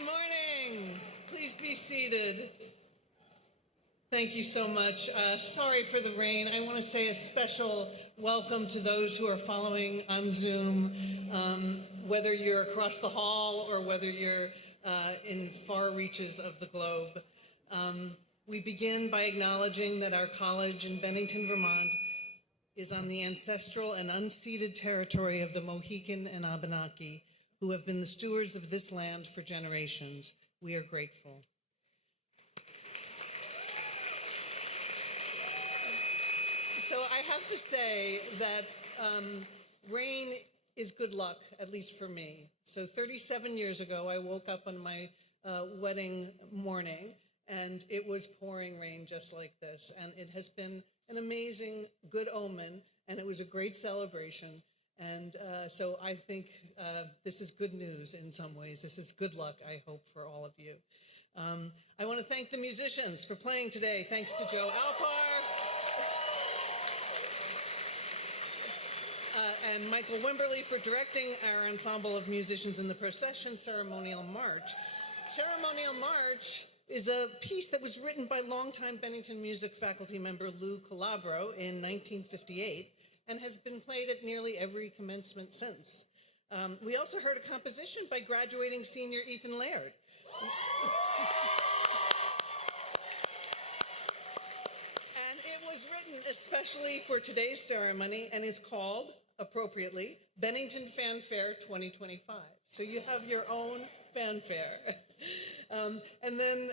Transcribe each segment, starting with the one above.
Good morning. Please be seated. Thank you so much. Sorry for the rain. I want to say a special welcome to those who are following on Zoom, whether you're across the hall or whether you're in far reaches of the globe. We begin by acknowledging that our college in Bennington, Vermont is on the ancestral and unceded territory of the Mohican and Abenaki, who have been the stewards of this land for generations. We are grateful. So I have to say that rain is good luck, at least for me. So 37 years ago, I woke up on my wedding morning, and it was pouring rain just like this. And it has been an amazing, good omen, and it was a great celebration. And so I think this is good news in some ways. This is good luck, I hope, for all of you. I want to thank the musicians for playing today. Thanks to Joe Alpar and Michael Wimberly for directing our ensemble of musicians in the procession Ceremonial March. Ceremonial March is a piece that was written by longtime Bennington Music faculty member Lou Calabro in 1958 and has been played at nearly every commencement since. We also heard a composition by graduating senior Ethan Laird. And it was written especially for today's ceremony and is called, appropriately, Bennington Fanfare 2025. So you have your own fanfare. And then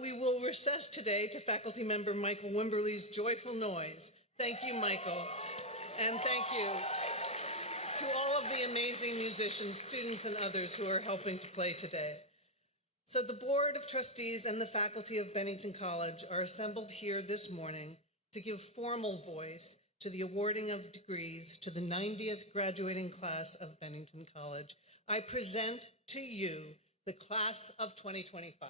we will recess today to faculty member Michael Wimberly's Joyful Noise. Thank you, Michael. And thank you to all of the amazing musicians, students, and others who are helping to play today. So the Board of Trustees and the faculty of Bennington College are assembled here this morning to give formal voice to the awarding of degrees to the 90th graduating class of Bennington College. I present to you the class of 2025.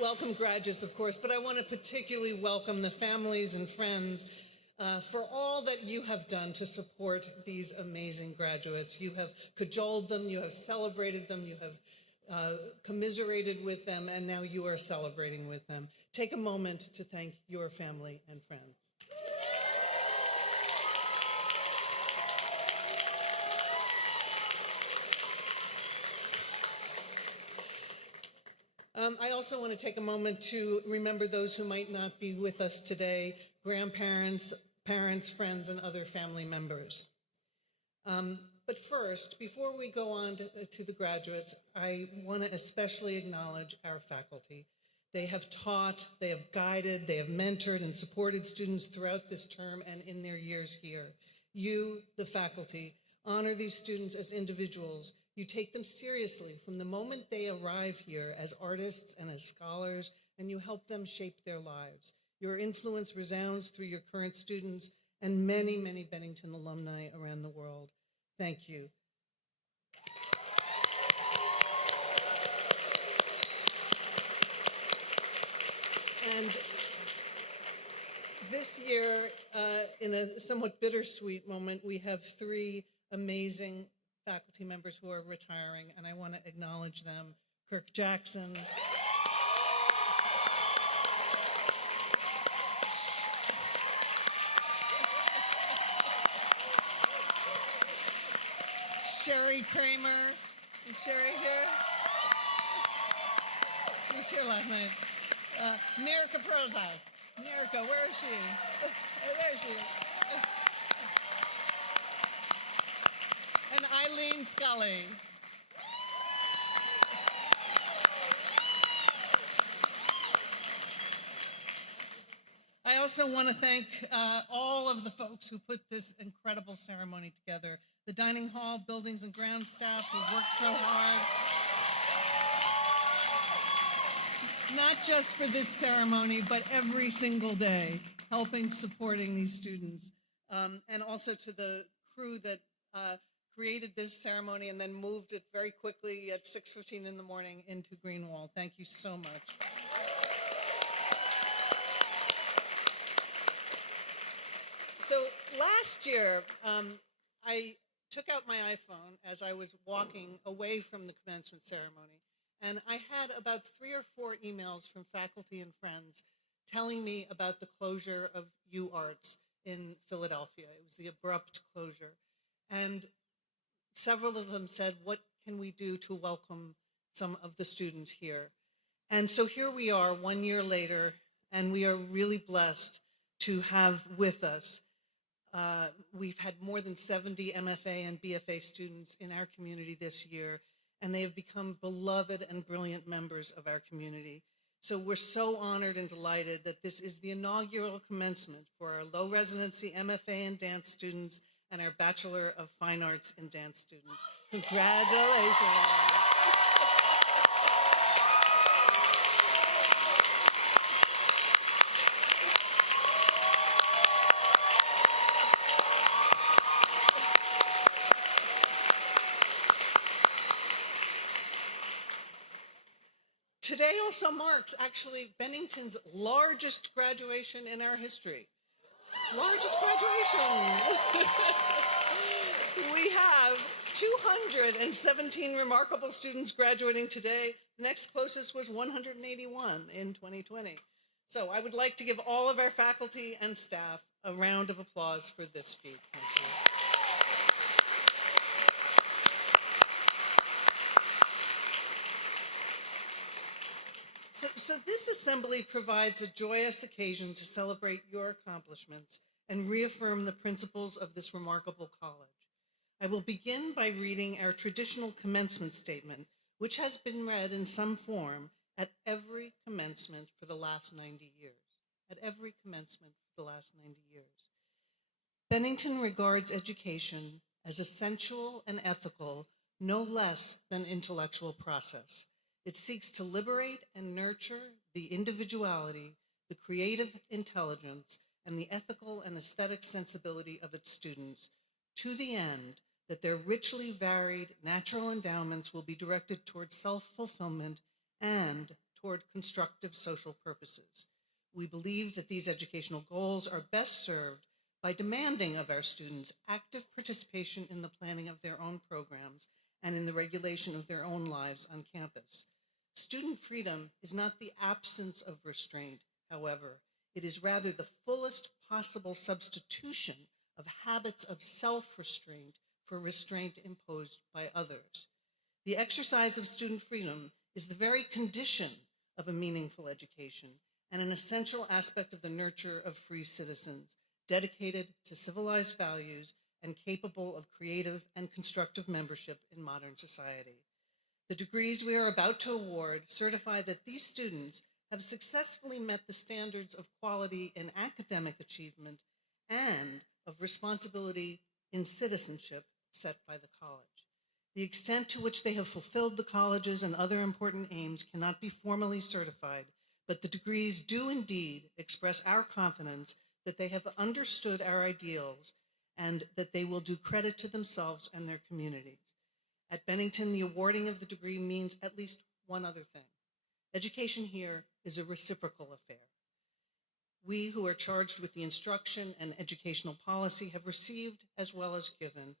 Welcome graduates, of course, but I want to particularly welcome the families and friends for all that you have done to support these amazing graduates. You have cajoled them, you have celebrated them, you have commiserated with them, and now you are celebrating with them. Take a moment to thank your family and friends. I also want to take a moment to remember those who might not be with us today, grandparents, parents, friends, and other family members. But first, before we go on to the graduates, I want to especially acknowledge our faculty. They have taught, they have guided, they have mentored and supported students throughout this term and in their years here. You, the faculty, honor these students as individuals. You take them seriously from the moment they arrive here as artists and as scholars, and you help them shape their lives. Your influence resounds through your current students and many, many Bennington alumni around the world. Thank you. And this year, in a somewhat bittersweet moment, we have three amazing faculty members who are retiring, and I want to acknowledge them. Kirk Jackson, Sherry Kramer. Is Sherry here? She was here last night. Mirka Prozai. Mirka, where is she? There she is. And Eileen Scully. I also want to thank all of the folks who put this incredible ceremony together. The dining hall, buildings, and ground staff who worked so hard. Not just for this ceremony, but every single day, helping, supporting these students. and also to the crew that created this ceremony and then moved it very quickly at 6:15 in the morning into Greenwall. Thank you so much. So last year, I took out my iPhone as I was walking away from the commencement ceremony, and I had about 3 or 4 emails from faculty and friends telling me about the closure of UArts in Philadelphia. It was the abrupt closure. And several of them said, what can we do to welcome some of the students here? And so here we are 1 year later, and we are really blessed to have with us. We've had more than 70 MFA and BFA students in our community this year, and they have become beloved and brilliant members of our community. So we're so honored and delighted that this is the inaugural commencement for our low residency MFA and dance students and our Bachelor of Fine Arts in Dance students. Congratulations. Today also marks actually Bennington's largest graduation in our history. Largest graduation. We have 217 remarkable students graduating today. The next closest was 181 in 2020. So I would like to give all of our faculty and staff a round of applause for this feat. Thank you. So this assembly provides a joyous occasion to celebrate your accomplishments and reaffirm the principles of this remarkable college. I will begin by reading our traditional commencement statement, which has been read in some form at every commencement for the last 90 years. At every commencement for the last 90 years. Bennington regards education as essential and ethical, no less than intellectual process. It seeks to liberate and nurture the individuality, the creative intelligence, and the ethical and aesthetic sensibility of its students, to the end that their richly varied natural endowments will be directed toward self-fulfillment and toward constructive social purposes. We believe that these educational goals are best served by demanding of our students active participation in the planning of their own programs and in the regulation of their own lives on campus. Student freedom is not the absence of restraint, however. It is rather the fullest possible substitution of habits of self-restraint for restraint imposed by others. The exercise of student freedom is the very condition of a meaningful education and an essential aspect of the nurture of free citizens, dedicated to civilized values and capable of creative and constructive membership in modern society. The degrees we are about to award certify that these students have successfully met the standards of quality in academic achievement and of responsibility in citizenship set by the college. The extent to which they have fulfilled the college's and other important aims cannot be formally certified, but the degrees do indeed express our confidence that they have understood our ideals and that they will do credit to themselves and their communities. At Bennington, the awarding of the degree means at least one other thing. Education here is a reciprocal affair. We who are charged with the instruction and educational policy have received as well as given.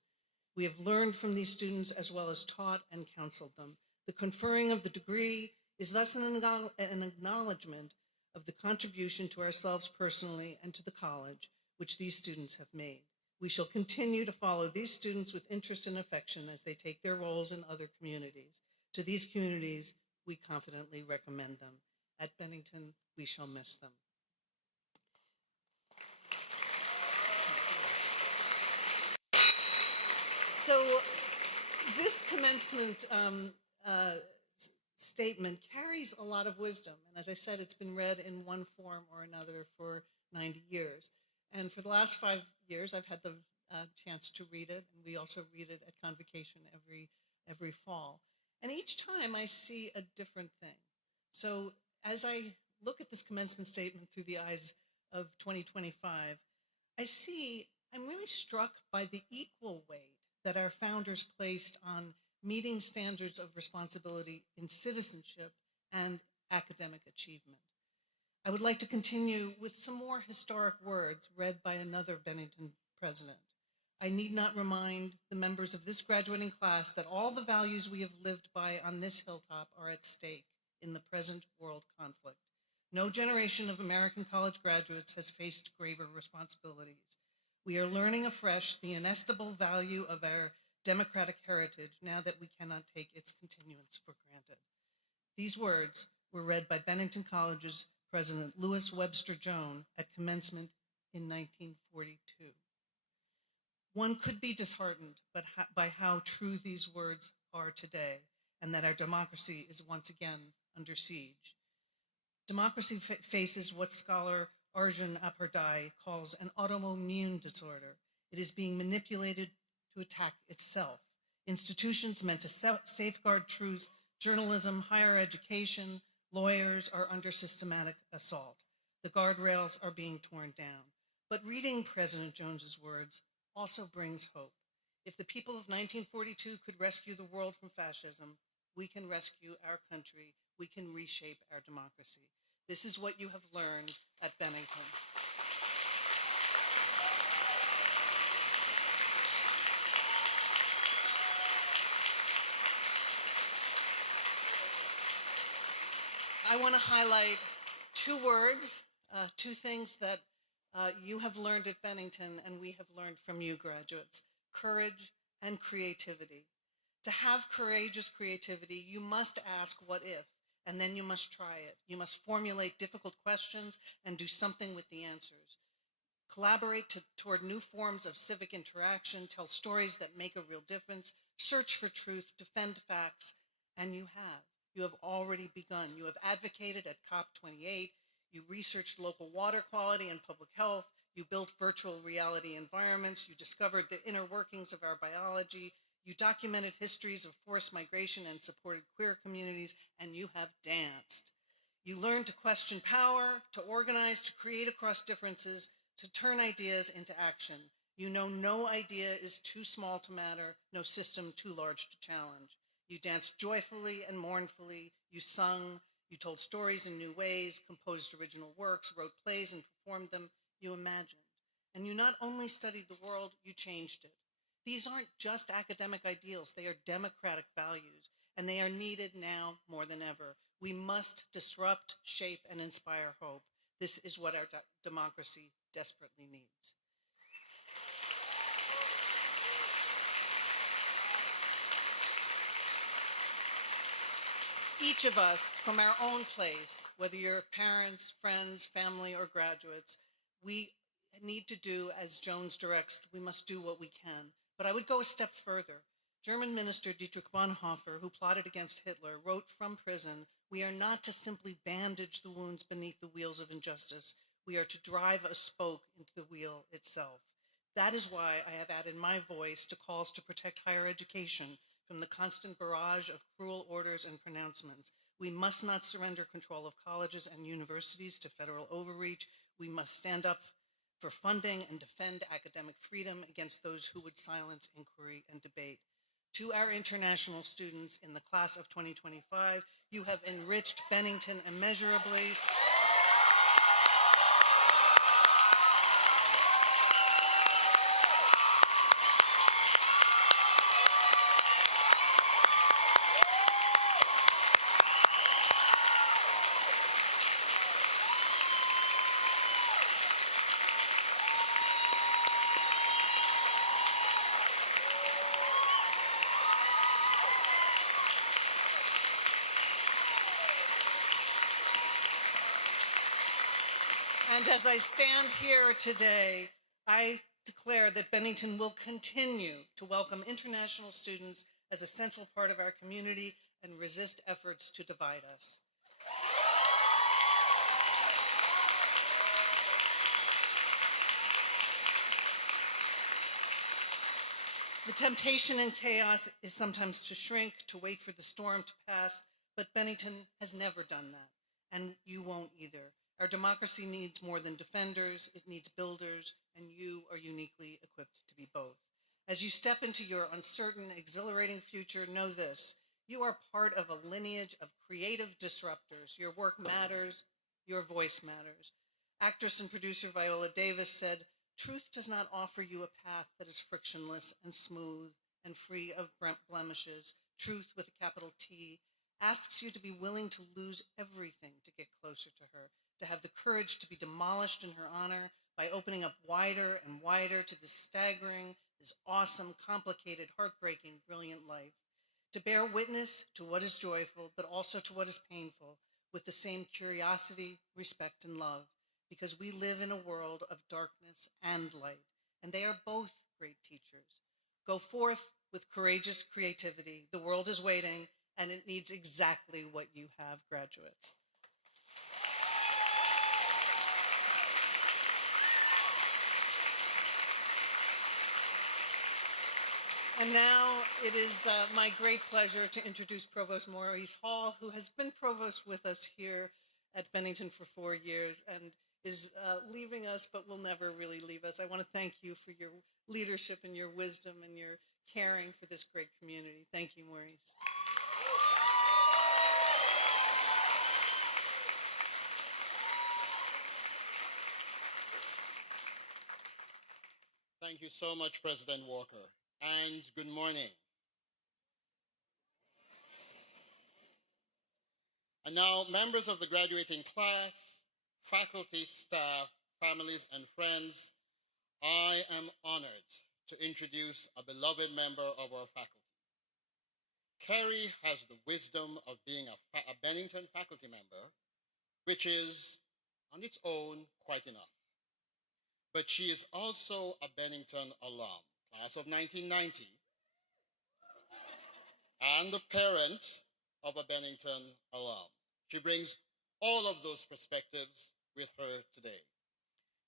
We have learned from these students as well as taught and counseled them. The conferring of the degree is thus an acknowledgement of the contribution to ourselves personally and to the college which these students have made. We shall continue to follow these students with interest and affection as they take their roles in other communities. To these communities, we confidently recommend them. At Bennington, we shall miss them. So this commencement statement carries a lot of wisdom. And as I said, it's been read in one form or another for 90 years. And for the last 5 years, I've had the chance to read it. And we also read it at convocation every fall. And each time I see a different thing. So as I look at this commencement statement through the eyes of 2025, I see I'm really struck by the equal weight that our founders placed on meeting standards of responsibility in citizenship and academic achievement. I would like to continue with some more historic words read by another Bennington president. I need not remind the members of this graduating class that all the values we have lived by on this hilltop are at stake in the present world conflict. No generation of American college graduates has faced graver responsibilities. We are learning afresh the inestimable value of our democratic heritage now that we cannot take its continuance for granted. These words were read by Bennington College's President Lewis Webster Jones at commencement in 1942. One could be disheartened by how true these words are today, and that our democracy is once again under siege. Democracy faces what scholar Arjun Apardai calls an autoimmune disorder. It is being manipulated to attack itself. Institutions meant to safeguard truth, journalism, higher education, lawyers are under systematic assault. The guardrails are being torn down. But reading President Jones's words also brings hope. If the people of 1942 could rescue the world from fascism, we can rescue our country. We can reshape our democracy. This is what you have learned at Bennington. I want to highlight two words, two things that you have learned at Bennington and we have learned from you graduates: courage and creativity. To have courageous creativity, you must ask what if, and then you must try it. You must formulate difficult questions and do something with the answers. Collaborate toward new forms of civic interaction, tell stories that make a real difference, search for truth, defend facts, and you have. You have already begun. You have advocated at COP28. You researched local water quality and public health. You built virtual reality environments. You discovered the inner workings of our biology. You documented histories of forced migration and supported queer communities, and you have danced. You learned to question power, to organize, to create across differences, to turn ideas into action. You know no idea is too small to matter, no system too large to challenge. You danced joyfully and mournfully. You sung. You told stories in new ways, composed original works, wrote plays and performed them. You imagined. And you not only studied the world, you changed it. These aren't just academic ideals. They are democratic values, and they are needed now more than ever. We must disrupt, shape, and inspire hope. This is what our democracy desperately needs. Each of us, from our own place, whether you're parents, friends, family, or graduates, we need to do as Jones directs. We must do what we can. But I would go a step further. German minister Dietrich Bonhoeffer, who plotted against Hitler, wrote from prison, "We are not to simply bandage the wounds beneath the wheels of injustice. We are to drive a spoke into the wheel itself." That is why I have added my voice to calls to protect higher education from the constant barrage of cruel orders and pronouncements. We must not surrender control of colleges and universities to federal overreach. We must stand up for funding and defend academic freedom against those who would silence inquiry and debate. To our international students in the class of 2025, you have enriched Bennington immeasurably. And as I stand here today, I declare that Bennington will continue to welcome international students as a central part of our community and resist efforts to divide us. The temptation in chaos is sometimes to shrink, to wait for the storm to pass, but Bennington has never done that, and you won't either. Our democracy needs more than defenders, it needs builders, and you are uniquely equipped to be both. As you step into your uncertain, exhilarating future, know this: you are part of a lineage of creative disruptors. Your work matters, your voice matters. Actress and producer Viola Davis said, "Truth does not offer you a path that is frictionless and smooth and free of blemishes. Truth, with a capital T, asks you to be willing to lose everything to get closer to her, to have the courage to be demolished in her honor by opening up wider and wider to this staggering, this awesome, complicated, heartbreaking, brilliant life, to bear witness to what is joyful, but also to what is painful, with the same curiosity, respect, and love, because we live in a world of darkness and light, and they are both great teachers. Go forth with courageous creativity. The world is waiting, and it needs exactly what you have, graduates." And now it is my great pleasure to introduce Provost Maurice Hall, who has been provost with us here at Bennington for 4 years and is leaving us, but will never really leave us. I want to thank you for your leadership and your wisdom and your caring for this great community. Thank you, Maurice. Thank you so much, President Walker, and good morning. And now, members of the graduating class, faculty, staff, families, and friends, I am honored to introduce a beloved member of our faculty. Kerry has the wisdom of being a Bennington faculty member, which is, on its own, quite enough. But she is also a Bennington alum, class of 1990, and the parent of a Bennington alum. She brings all of those perspectives with her today.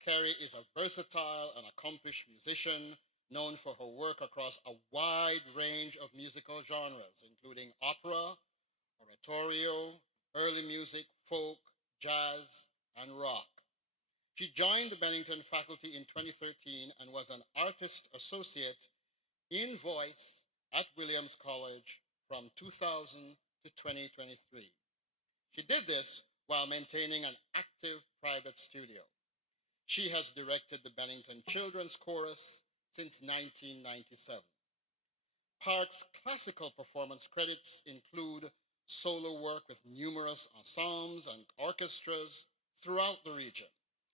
Kerry is a versatile and accomplished musician known for her work across a wide range of musical genres, including opera, oratorio, early music, folk, jazz, and rock. She joined the Bennington faculty in 2013 and was an artist associate in voice at Williams College from 2000 to 2023. She did this while maintaining an active private studio. She has directed the Bennington Children's Chorus since 1997. Parke's classical performance credits include solo work with numerous ensembles and orchestras throughout the region,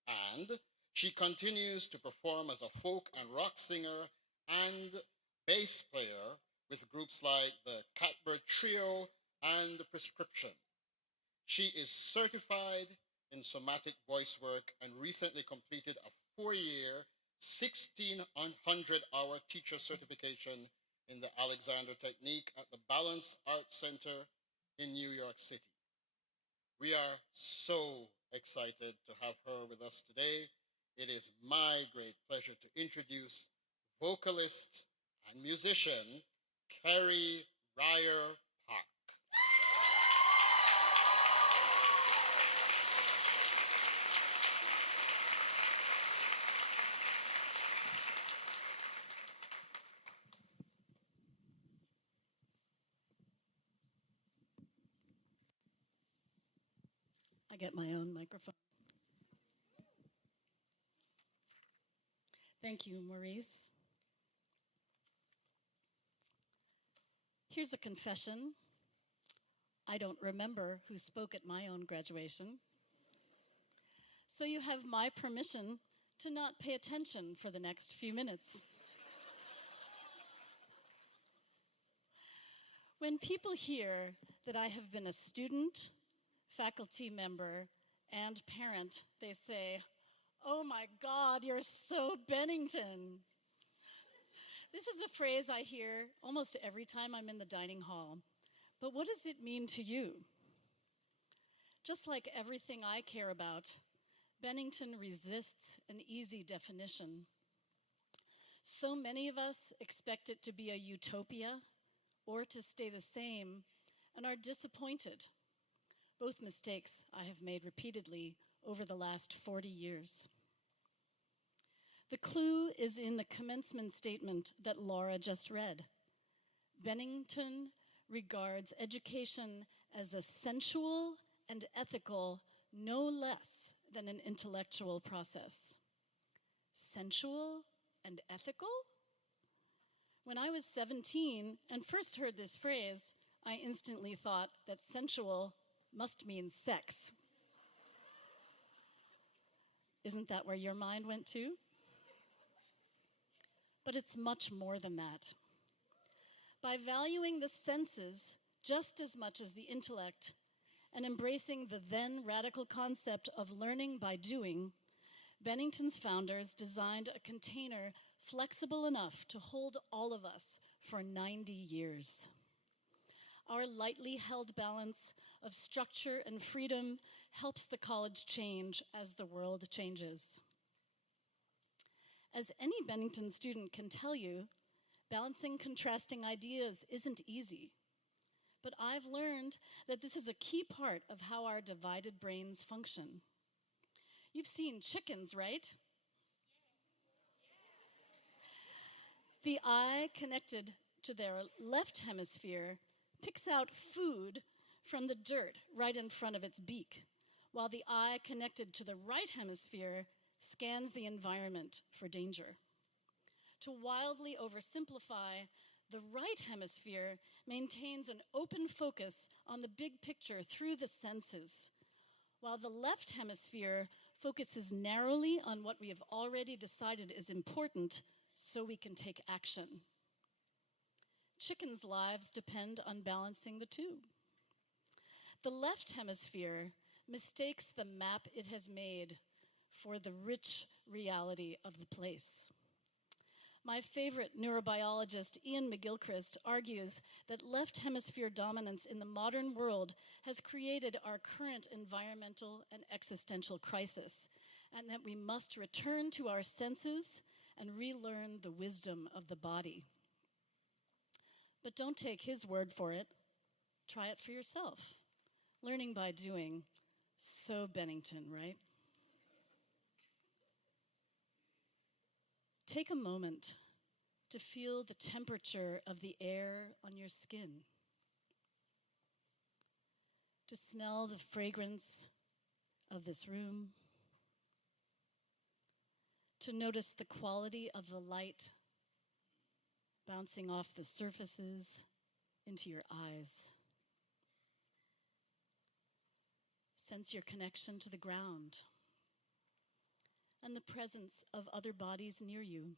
and she continues to perform as a folk and rock singer and bass player with groups like the Catbird Trio and The Prescription. She is certified in somatic voice work and recently completed a 4-year, 1,600-hour teacher certification in the Alexander Technique at the Balance Arts Center in New York City. We are so excited to have her with us today. It is my great pleasure to introduce vocalist and musician Kerry Ryer-Parke. I get my own microphone. Thank you, Maurice. Here's a confession. I don't remember who spoke at my own graduation. So you have my permission to not pay attention for the next few minutes. When people hear that I have been a student, faculty member, and parent, they say, "Oh my God, you're so Bennington." This is a phrase I hear almost every time I'm in the dining hall. But what does it mean to you? Just like everything I care about, Bennington resists an easy definition. So many of us expect it to be a utopia or to stay the same and are disappointed. Both mistakes I have made repeatedly over the last 40 years. The clue is in the commencement statement that Laura just read. Bennington regards education as a sensual and ethical, no less than an intellectual process. Sensual and ethical? When I was 17 and first heard this phrase, I instantly thought that sensual must mean sex. Isn't that where your mind went to? But it's much more than that. By valuing the senses just as much as the intellect and embracing the then radical concept of learning by doing, Bennington's founders designed a container flexible enough to hold all of us for 90 years. Our lightly held balance of structure and freedom helps the college change as the world changes. As any Bennington student can tell you, balancing contrasting ideas isn't easy. But I've learned that this is a key part of how our divided brains function. You've seen chickens, right? The eye connected to their left hemisphere picks out food from the dirt right in front of its beak, while the eye connected to the right hemisphere scans the environment for danger. To wildly oversimplify, the right hemisphere maintains an open focus on the big picture through the senses, while the left hemisphere focuses narrowly on what we have already decided is important so we can take action. Chickens' lives depend on balancing the two. The left hemisphere mistakes the map it has made for the rich reality of the place. My favorite neurobiologist, Ian McGilchrist, argues that left hemisphere dominance in the modern world has created our current environmental and existential crisis, and that we must return to our senses and relearn the wisdom of the body. But don't take his word for it. Try it for yourself. Learning by doing. So Bennington, right? Take a moment to feel the temperature of the air on your skin, to smell the fragrance of this room, to notice the quality of the light bouncing off the surfaces into your eyes. Sense your connection to the ground and the presence of other bodies near you.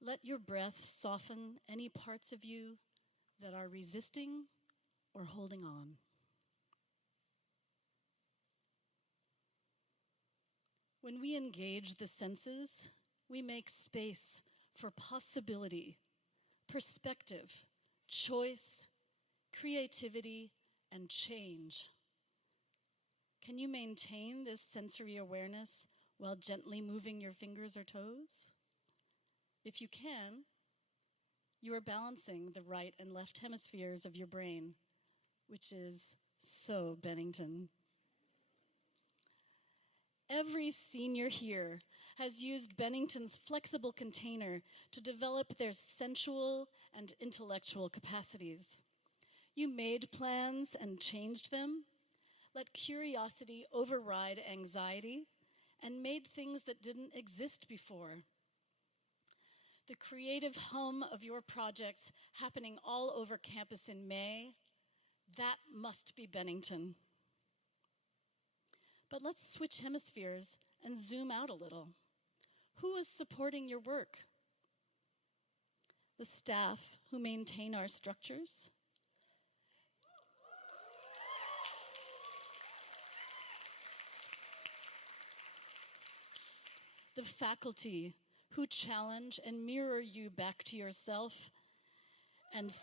Let your breath soften any parts of you that are resisting or holding on. When we engage the senses, we make space for possibility, perspective, choice, creativity, and change. Can you maintain this sensory awareness while gently moving your fingers or toes? If you can, you are balancing the right and left hemispheres of your brain, which is so Bennington. Every senior here has used Bennington's flexible container to develop their sensual and intellectual capacities. You made plans and changed them, let curiosity override anxiety, and made things that didn't exist before. The creative hum of your projects happening all over campus in May, that must be Bennington. But let's switch hemispheres and zoom out a little. Who is supporting your work? The staff who maintain our structures? The faculty who challenge and mirror you back to yourself and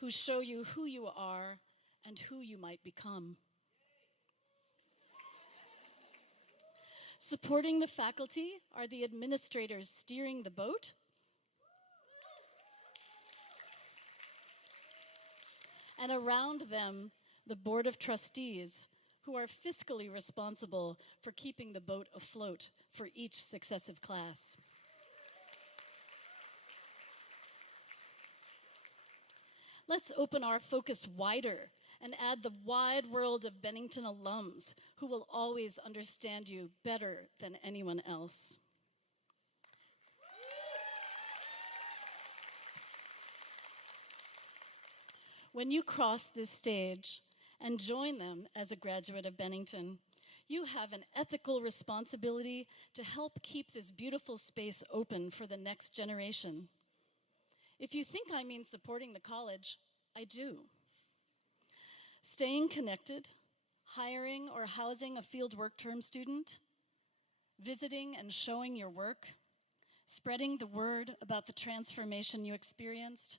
who show you who you are and who you might become. Supporting the faculty are the administrators steering the boat and around them, the Board of Trustees, who are fiscally responsible for keeping the boat afloat for each successive class. Let's open our focus wider and add the wide world of Bennington alums who will always understand you better than anyone else. When you cross this stage and join them as a graduate of Bennington, you have an ethical responsibility to help keep this beautiful space open for the next generation. If you think I mean supporting the college, I do. Staying connected, hiring or housing a fieldwork term student, visiting and showing your work, spreading the word about the transformation you experienced,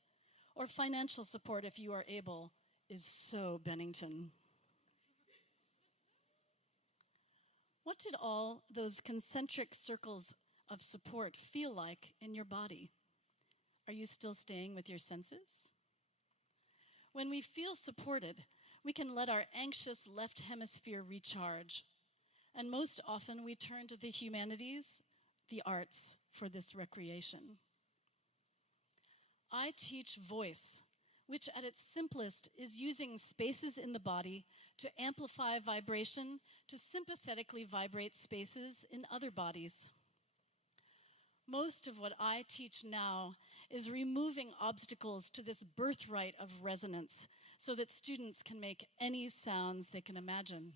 or financial support if you are able, is so Bennington. What did all those concentric circles of support feel like in your body? Are you still staying with your senses? When we feel supported, we can let our anxious left hemisphere recharge. And most often we turn to the humanities, the arts, for this recreation. I teach voice, which at its simplest is using spaces in the body to amplify vibration to sympathetically vibrate spaces in other bodies. Most of what I teach now is removing obstacles to this birthright of resonance so that students can make any sounds they can imagine.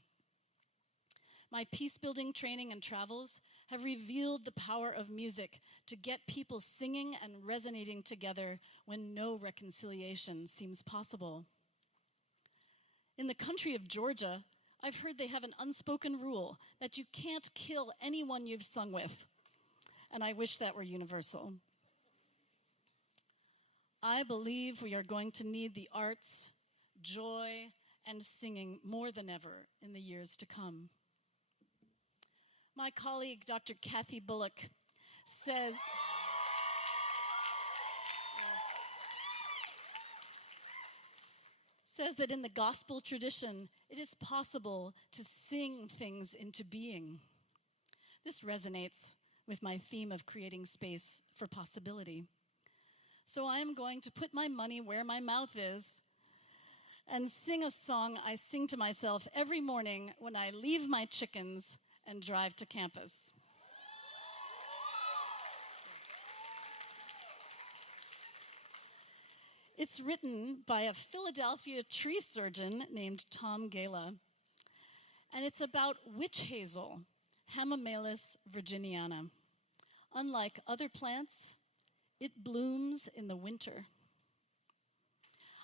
My peace-building training and travels have revealed the power of music to get people singing and resonating together when no reconciliation seems possible. In the country of Georgia, I've heard they have an unspoken rule that you can't kill anyone you've sung with, and I wish that were universal. I believe we are going to need the arts, joy, and singing more than ever in the years to come. My colleague, Dr. Kathy Bullock, says that in the gospel tradition, it is possible to sing things into being. This resonates with my theme of creating space for possibility. So I am going to put my money where my mouth is and sing a song I sing to myself every morning when I leave my chickens and drive to campus. It's written by a Philadelphia tree surgeon named Tom Gala, and it's about witch hazel, Hamamelis virginiana. Unlike other plants, it blooms in the winter.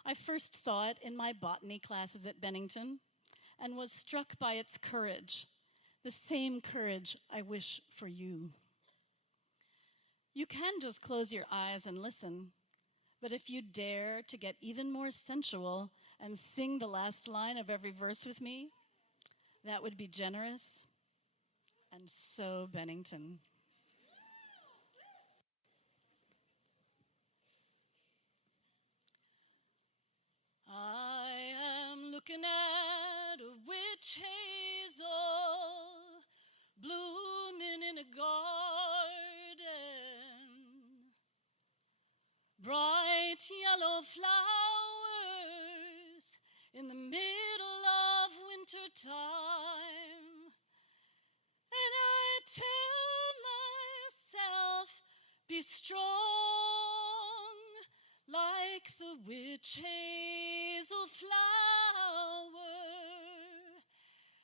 I first saw it in my botany classes at Bennington and was struck by its courage, the same courage I wish for you. You can just close your eyes and listen, but if you dare to get even more sensual and sing the last line of every verse with me, that would be generous and so Bennington. I am looking at a witch hazel blooming in a garden. Bright yellow flowers in the middle of winter time. And I tell myself, be strong like the witch hazel flower,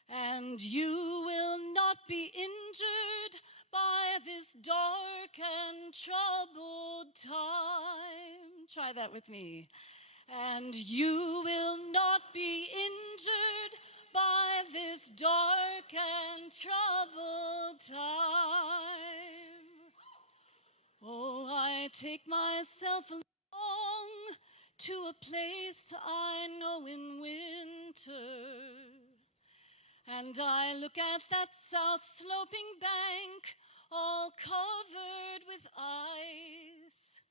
and you will not be injured by this dark and troubled time. Try that with me. And you will not be injured by this dark and troubled time. Oh, I take myself along to a place I know in winter, and I look at that south sloping bank all covered with ice,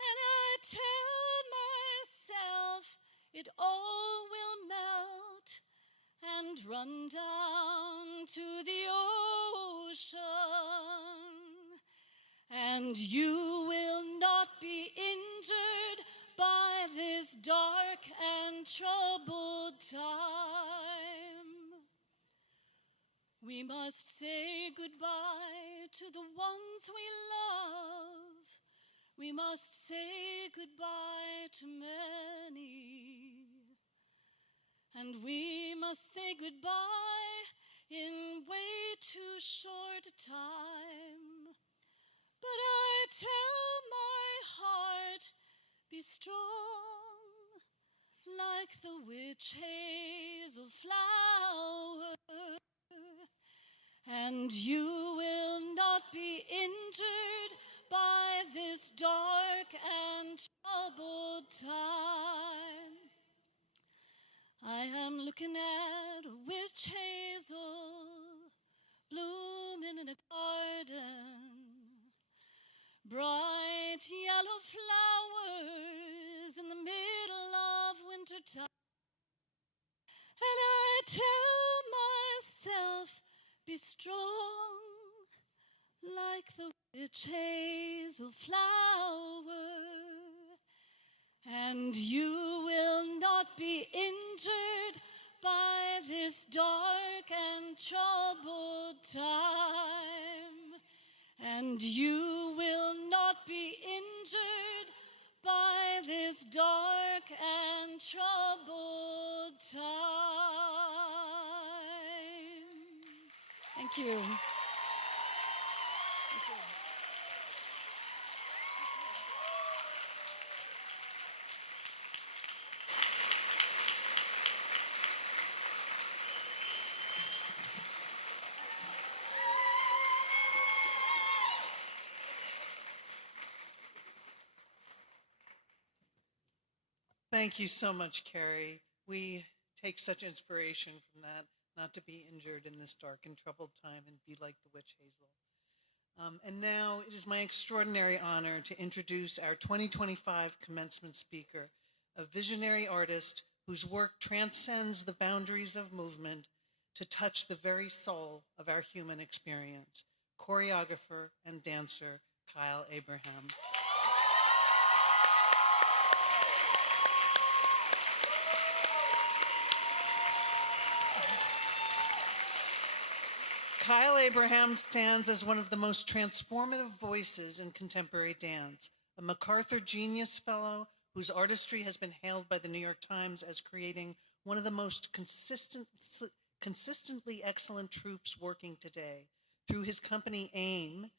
and I tell myself, run down to the ocean, and you will not be injured by this dark and troubled time. We must say goodbye to the ones we love. We must say goodbye to many. And we must say goodbye in way too short a time. But I tell my heart, be strong, like the witch hazel flower, and you will not be injured by this dark and troubled time. I am looking at a witch hazel blooming in a garden, bright yellow flowers in the middle of winter time. And I tell myself, be strong, like the witch hazel flower, and you will not be injured by this dark and troubled time. And you will not be injured by this dark and troubled time. Thank you. Thank you so much, Kerry. We take such inspiration from that, not to be injured in this dark and troubled time and be like the witch hazel. And now it is my extraordinary honor to introduce our 2025 commencement speaker, a visionary artist whose work transcends the boundaries of movement to touch the very soul of our human experience, choreographer and dancer Kyle Abraham. Kyle Abraham stands as one of the most transformative voices in contemporary dance, a MacArthur Genius Fellow whose artistry has been hailed by the New York Times as creating one of the most consistently excellent troupes working today. Through his company AIM,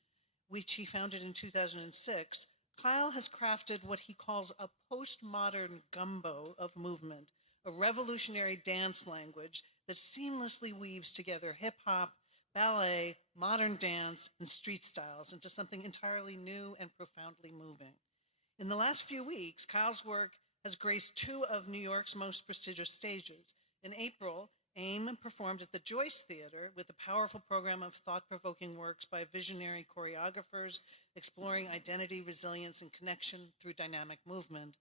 which he founded in 2006, Kyle has crafted what he calls a postmodern gumbo of movement, a revolutionary dance language that seamlessly weaves together hip-hop, ballet, modern dance, and street styles into something entirely new and profoundly moving. In the last few weeks, Kyle's work has graced two of New York's most prestigious stages. In April, AIM performed at the Joyce Theater with a powerful program of thought-provoking works by visionary choreographers exploring identity, resilience, and connection through dynamic movement.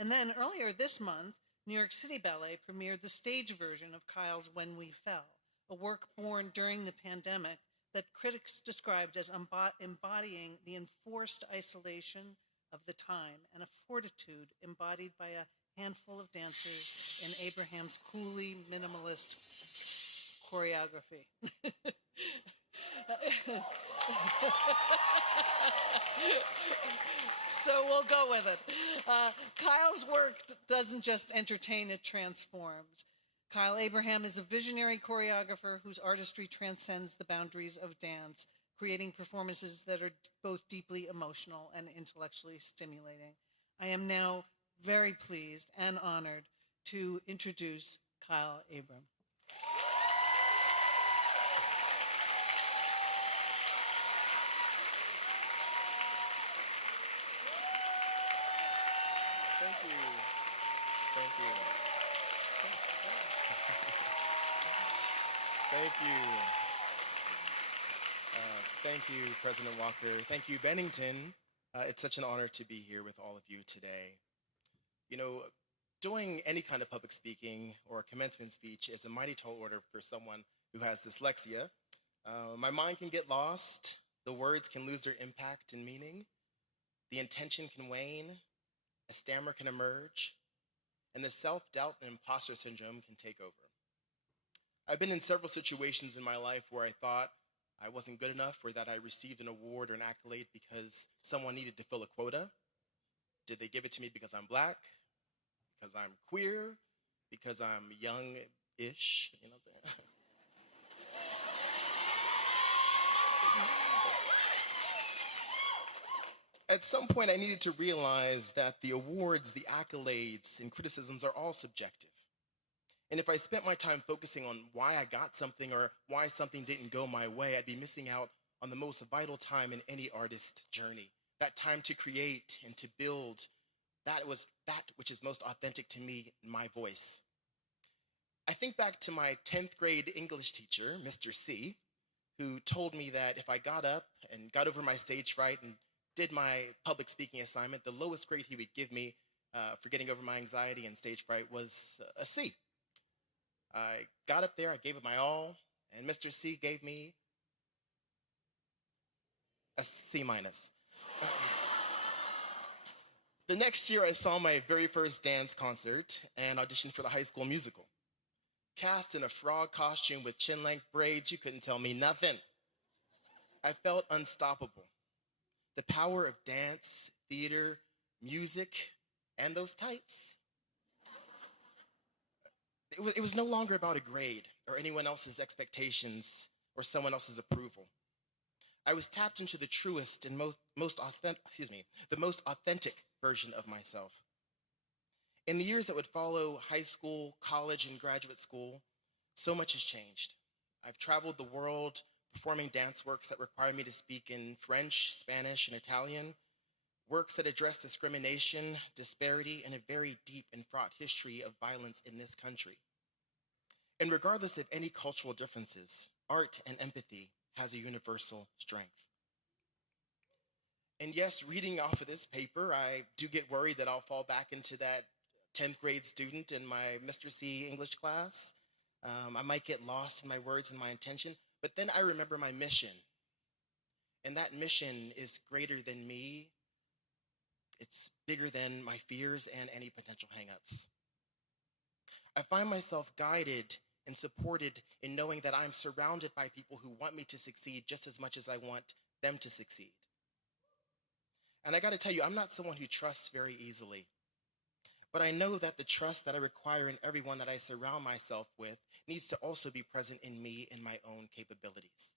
And then earlier this month, New York City Ballet premiered the stage version of Kyle's When We Fell, a work born during the pandemic that critics described as embodying the enforced isolation of the time and a fortitude embodied by a handful of dancers in Abraham's coolly minimalist choreography. So we'll go with it. Kyle's work doesn't just entertain, it transforms. Kyle Abraham is a visionary choreographer whose artistry transcends the boundaries of dance, creating performances that are both deeply emotional and intellectually stimulating. I am now very pleased and honored to introduce Kyle Abraham. Thank you. Thank you. Thank you. Thank you, President Walker. Thank you, Bennington. It's such an honor to be here with all of you today. You know, Doing any kind of public speaking or commencement speech is a mighty tall order for someone who has dyslexia. My mind can get lost, the words can lose their impact and meaning, the intention can wane, a stammer can emerge, and the self-doubt and imposter syndrome can take over. I've been in several situations in my life where I thought I wasn't good enough or that I received an award or an accolade because someone needed to fill a quota. Did they give it to me because I'm Black, because I'm queer, because I'm young-ish, you know what I'm saying? At some point, I needed to realize that the awards, the accolades, and criticisms are all subjective. And if I spent my time focusing on why I got something or why something didn't go my way, I'd be missing out on the most vital time in any artist's journey. That time to create and to build, that was that which is most authentic to me, my voice. I think back to my 10th grade English teacher, Mr. C, who told me that if I got up and got over my stage fright and did my public speaking assignment, the lowest grade he would give me for getting over my anxiety and stage fright was a C. I got up there, I gave it my all, and Mr. C gave me a C minus. The next year, I saw my very first dance concert and auditioned for the High School Musical. Cast in a frog costume with chin-length braids, you couldn't tell me nothing. I felt unstoppable. The power of dance, theater, music, and those tights. It was no longer about a grade or anyone else's expectations or someone else's approval. I was tapped into the truest and the most authentic version of myself. In the years that would follow high school, college, and graduate school, so much has changed. I've traveled the world performing dance works that require me to speak in French, Spanish, and Italian, works that address discrimination, disparity, and a very deep and fraught history of violence in this country. And regardless of any cultural differences, art and empathy has a universal strength. And yes, reading off of this paper, I do get worried that I'll fall back into that 10th grade student in my Mr. C English class. I might get lost in my words and my intention, but then I remember my mission. And that mission is greater than me. It's bigger than my fears and any potential hangups. I find myself guided and supported in knowing that I'm surrounded by people who want me to succeed just as much as I want them to succeed. And I got to tell you, I'm not someone who trusts very easily. But I know that the trust that I require in everyone that I surround myself with needs to also be present in me and my own capabilities.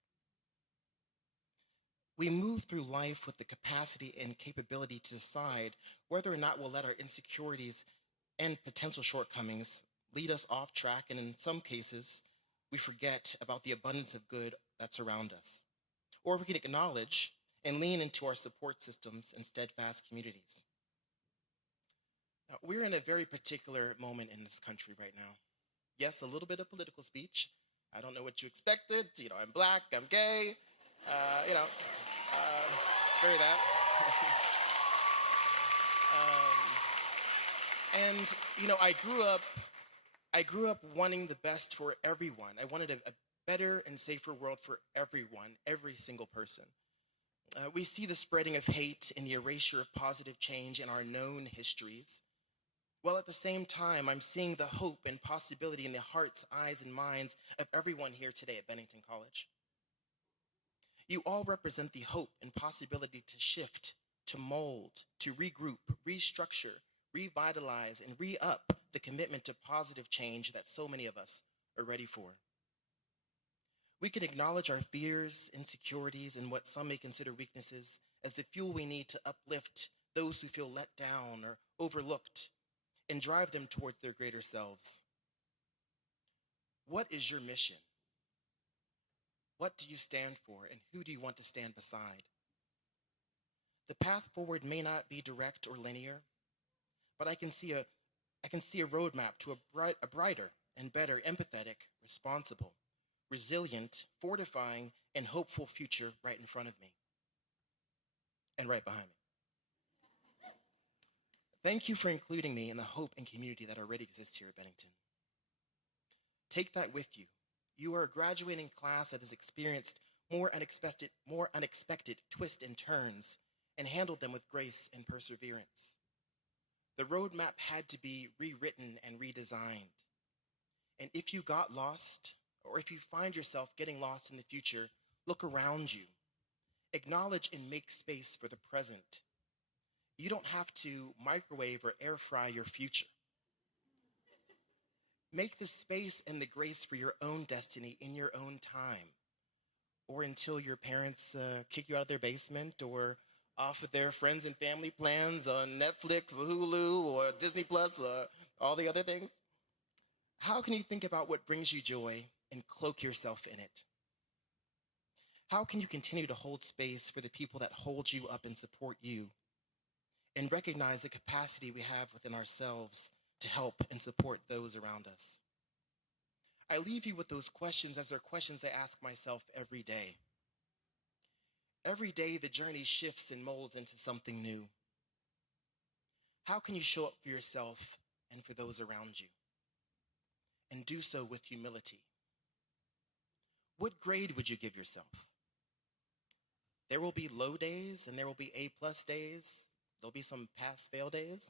We move through life with the capacity and capability to decide whether or not we'll let our insecurities and potential shortcomings lead us off track, and in some cases, we forget about the abundance of good that surround us. Or we can acknowledge and lean into our support systems and steadfast communities. Now, we're in a very particular moment in this country right now. Yes, a little bit of political speech. I don't know what you expected. I'm Black, I'm gay, very that. I grew up wanting the best for everyone. I wanted a better and safer world for everyone, every single person. We see the spreading of hate and the erasure of positive change in our known histories. While at the same time, I'm seeing the hope and possibility in the hearts, eyes, and minds of everyone here today at Bennington College. You all represent the hope and possibility to shift, to mold, to regroup, restructure, revitalize, and re-up the commitment to positive change that so many of us are ready for. We can acknowledge our fears, insecurities, and what some may consider weaknesses as the fuel we need to uplift those who feel let down or overlooked and drive them towards their greater selves. What is your mission? What do you stand for, and who do you want to stand beside? The path forward may not be direct or linear, but I can see a roadmap to a brighter and better, empathetic, responsible, resilient, fortifying, and hopeful future right in front of me and right behind me. Thank you for including me in the hope and community that already exists here at Bennington. Take that with you. You are a graduating class that has experienced more unexpected twists and turns and handled them with grace and perseverance. The roadmap had to be rewritten and redesigned. And if you got lost, or if you find yourself getting lost in the future, look around you. Acknowledge and make space for the present. You don't have to microwave or air fry your future. Make the space and the grace for your own destiny in your own time, or until your parents kick you out of their basement, or off with their friends and family plans on Netflix or Hulu or Disney Plus or all the other things. How can you think about what brings you joy and cloak yourself in it? How can you continue to hold space for the people that hold you up and support you, and recognize the capacity we have within ourselves to help and support those around us? I leave you with those questions as they're questions I ask myself every day. Every day, the journey shifts and molds into something new. How can you show up for yourself and for those around you? And do so with humility. What grade would you give yourself? There will be low days and there will be A+ days. There'll be some pass-fail days.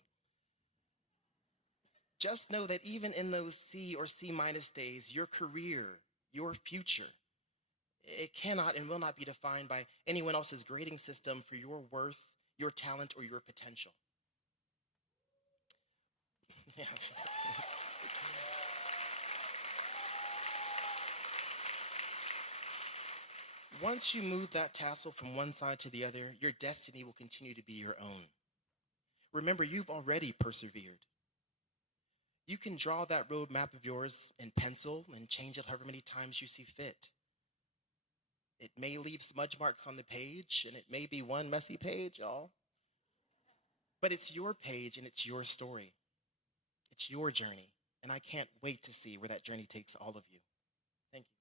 Just know that even in those C or C- days, your career, your future, it cannot and will not be defined by anyone else's grading system for your worth, your talent, or your potential. Yeah. Once you move that tassel from one side to the other, your destiny will continue to be your own. Remember, you've already persevered. You can draw that roadmap of yours in pencil and change it however many times you see fit. It may leave smudge marks on the page, and it may be one messy page, y'all. But it's your page and it's your story. It's your journey, and I can't wait to see where that journey takes all of you. Thank you.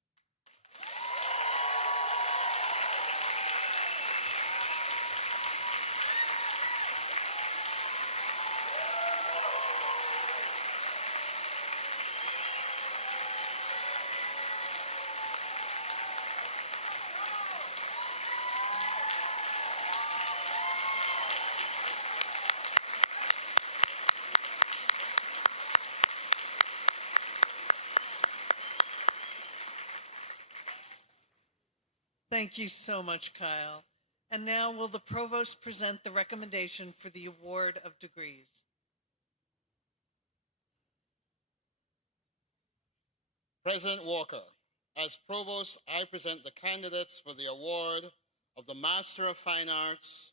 Thank you so much, Kyle. And now will the provost present the recommendation for the award of degrees? President Walker, as provost, I present the candidates for the award of the Master of Fine Arts,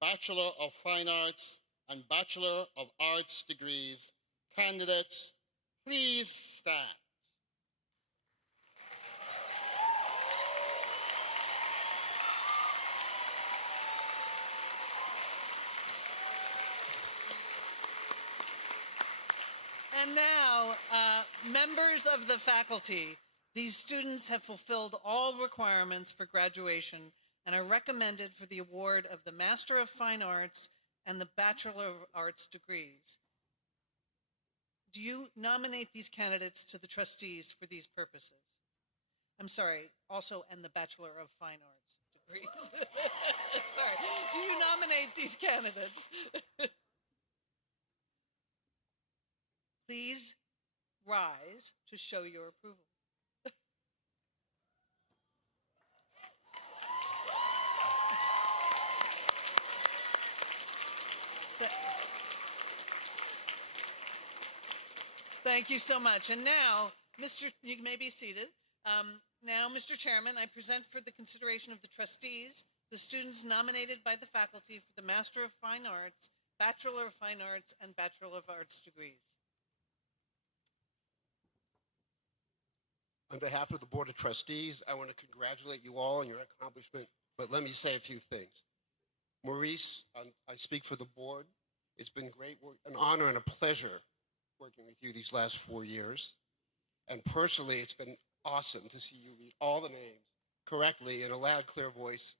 Bachelor of Fine Arts, and Bachelor of Arts degrees. Candidates, please stand. And now, members of the faculty, these students have fulfilled all requirements for graduation and are recommended for the award of the Master of Fine Arts and the Bachelor of Arts degrees. Do you nominate these candidates to the trustees for these purposes? I'm sorry, also, and the Bachelor of Fine Arts degrees. Sorry, do you nominate these candidates? Please rise to show your approval. Thank you so much. And now, you may be seated. Now, Mr. Chairman, I present for the consideration of the trustees the students nominated by the faculty for the Master of Fine Arts, Bachelor of Fine Arts, and Bachelor of Arts degrees. On behalf of the Board of Trustees, I want to congratulate you all on your accomplishment, but let me say a few things. Maurice, I speak for the board. It's been great work, an honor and a pleasure working with you these last 4 years. And personally, it's been awesome to see you read all the names correctly in a loud, clear voice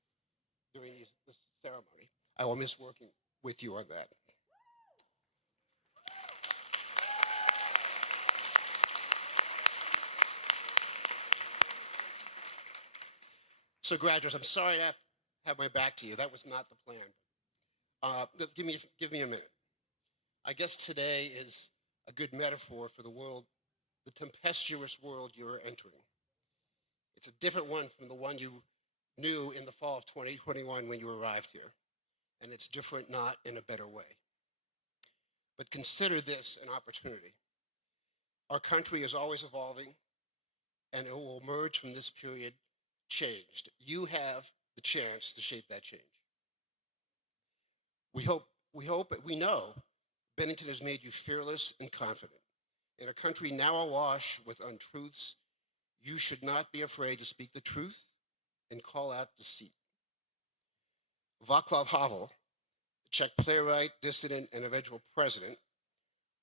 during this ceremony. I will miss working with you on that. So graduates, I'm sorry to have my back to you. That was not the plan. Give me a minute. I guess today is a good metaphor for the world, the tempestuous world you're entering. It's a different one from the one you knew in the fall of 2021 when you arrived here. And it's different not in a better way. But consider this an opportunity. Our country is always evolving, and it will emerge from this period changed. You have the chance to shape that change. We know Bennington has made you fearless and confident. In a country now awash with untruths, you should not be afraid to speak the truth and call out deceit. Václav Havel, the Czech playwright, dissident, and eventual president,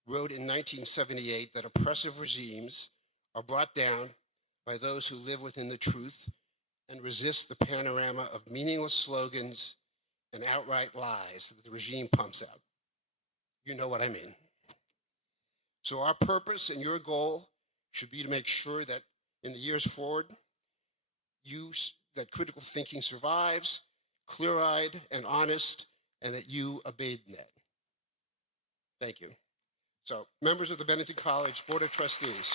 wrote in 1978 that oppressive regimes are brought down by those who live within the truth and resist the panorama of meaningless slogans and outright lies that the regime pumps out. You know what I mean. So our purpose and your goal should be to make sure that in the years forward, that critical thinking survives, clear-eyed and honest, and that you abide in that. Thank you. So, members of the Bennington College Board of Trustees.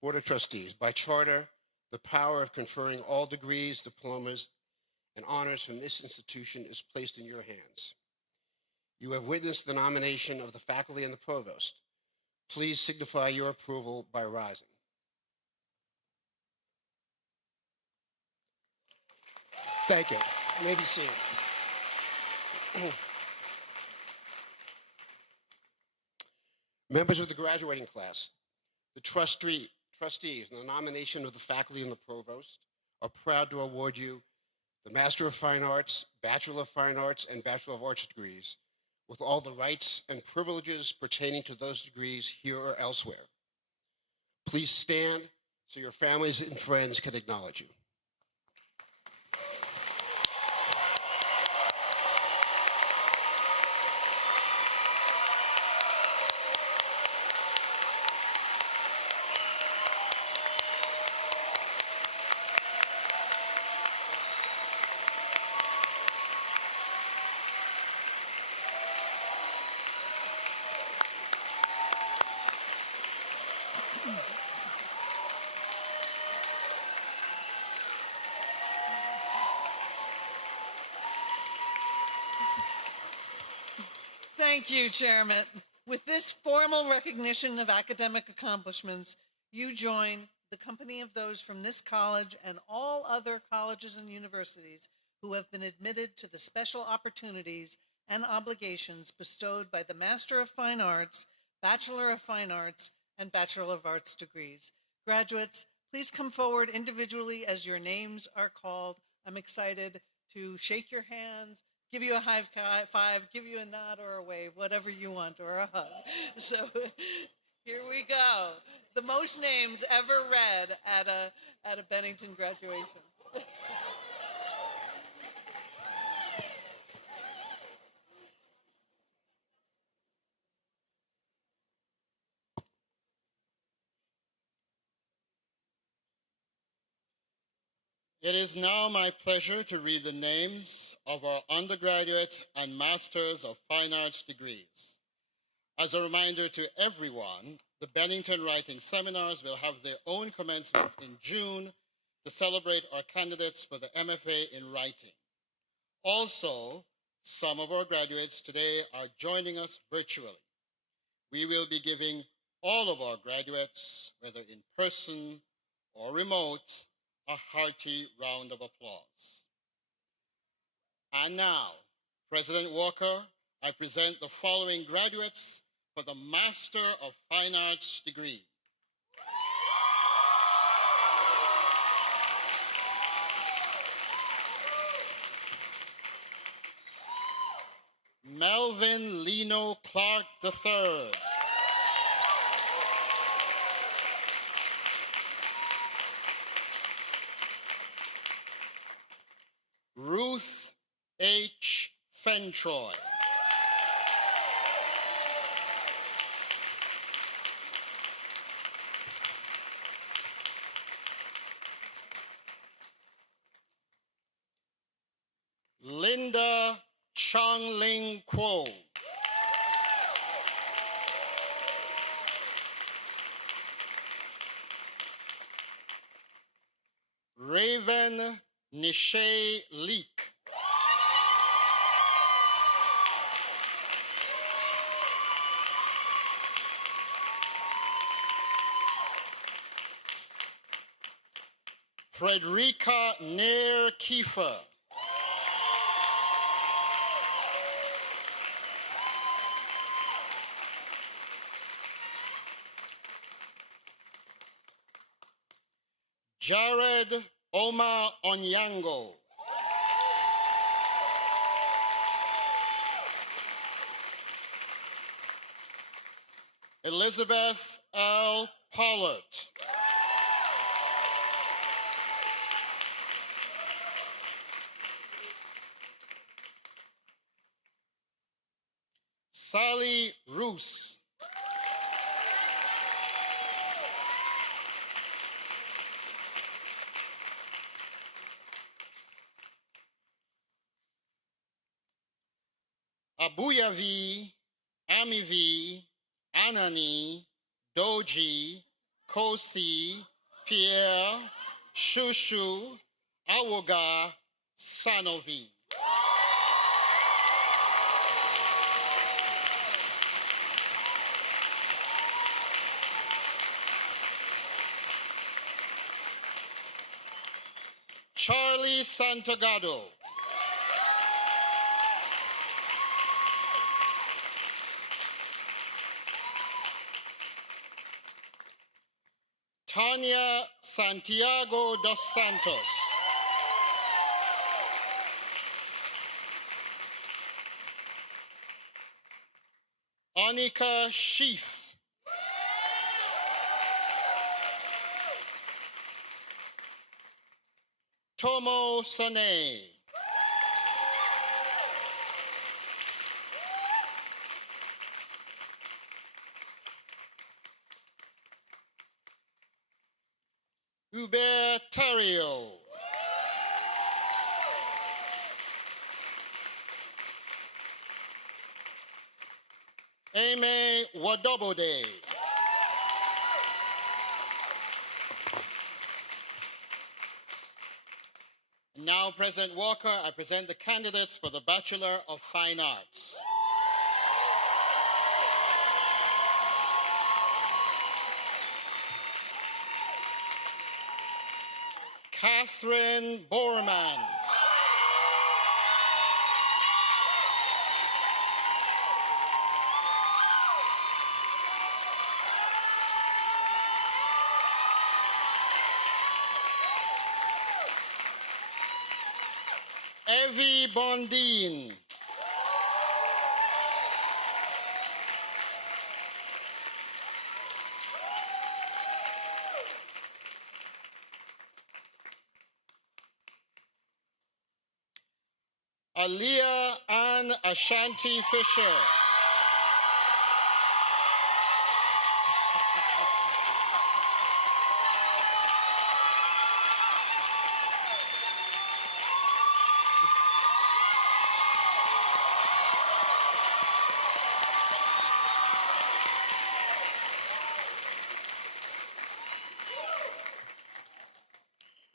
Board of Trustees, by charter, the power of conferring all degrees, diplomas, and honors from this institution is placed in your hands. You have witnessed the nomination of the faculty and the provost. Please signify your approval by rising. Thank you. You may be seated. Members of the graduating class, the trustees and the nomination of the faculty and the provost are proud to award you the Master of Fine Arts, Bachelor of Fine Arts, and Bachelor of Arts degrees, with all the rights and privileges pertaining to those degrees here or elsewhere. Please stand so your families and friends can acknowledge you. Thank you, Chairman. With this formal recognition of academic accomplishments, you join the company of those from this college and all other colleges and universities who have been admitted to the special opportunities and obligations bestowed by the Master of Fine Arts, Bachelor of Fine Arts, and Bachelor of Arts degrees. Graduates, please come forward individually as your names are called. I'm excited to shake your hands, give you a high five, give you a nod or a wave, whatever you want, or a hug. So here we go. The most names ever read at a Bennington graduation. It is now my pleasure to read the names of our undergraduate and Masters of Fine Arts degrees. As a reminder to everyone, the Bennington Writing Seminars will have their own commencement in June to celebrate our candidates for the MFA in Writing. Also, some of our graduates today are joining us virtually. We will be giving all of our graduates, whether in person or remote, a hearty round of applause. And now, President Walker, I present the following graduates for the Master of Fine Arts degree. Melvin Lino Clark III. Ruth H. Fentroy. Linda Chang Ling Kuo. Raven Nishay Leek. Frederica Nair Kiefer. Jared Oma Onyango. Elizabeth L. Pollard. Sally Roos. Abuyavi, Amivi, Anani, Doji, Kosi, Pierre, Shushu, Awoga, Sanovi. Charlie Santagado. Tanya Santiago dos Santos. Anika Sheaf. Tomo Sane. Hubert Tario. Amy Wadobode. Now, President Walker, I present the candidates for the Bachelor of Fine Arts. Catherine Borman. Evie Bondine. Aliyah Ann Ashanti Fisher.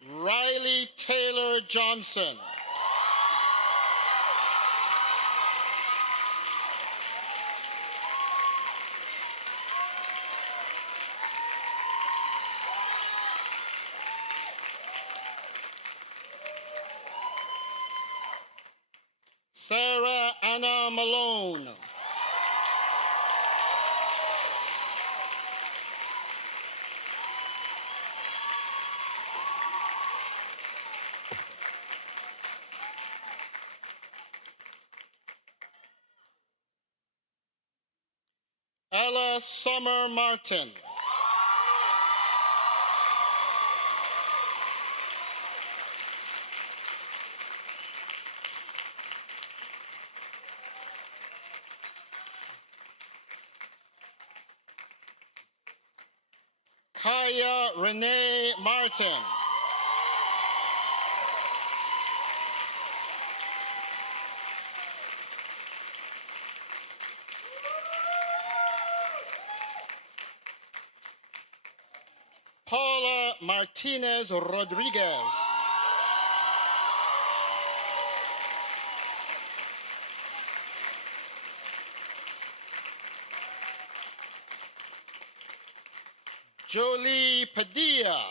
Riley Taylor Johnson. Sarah Anna Malone. Ella Summer Martin. Kaya Renee Martin. Paula Martinez Rodriguez. Jolie Padilla.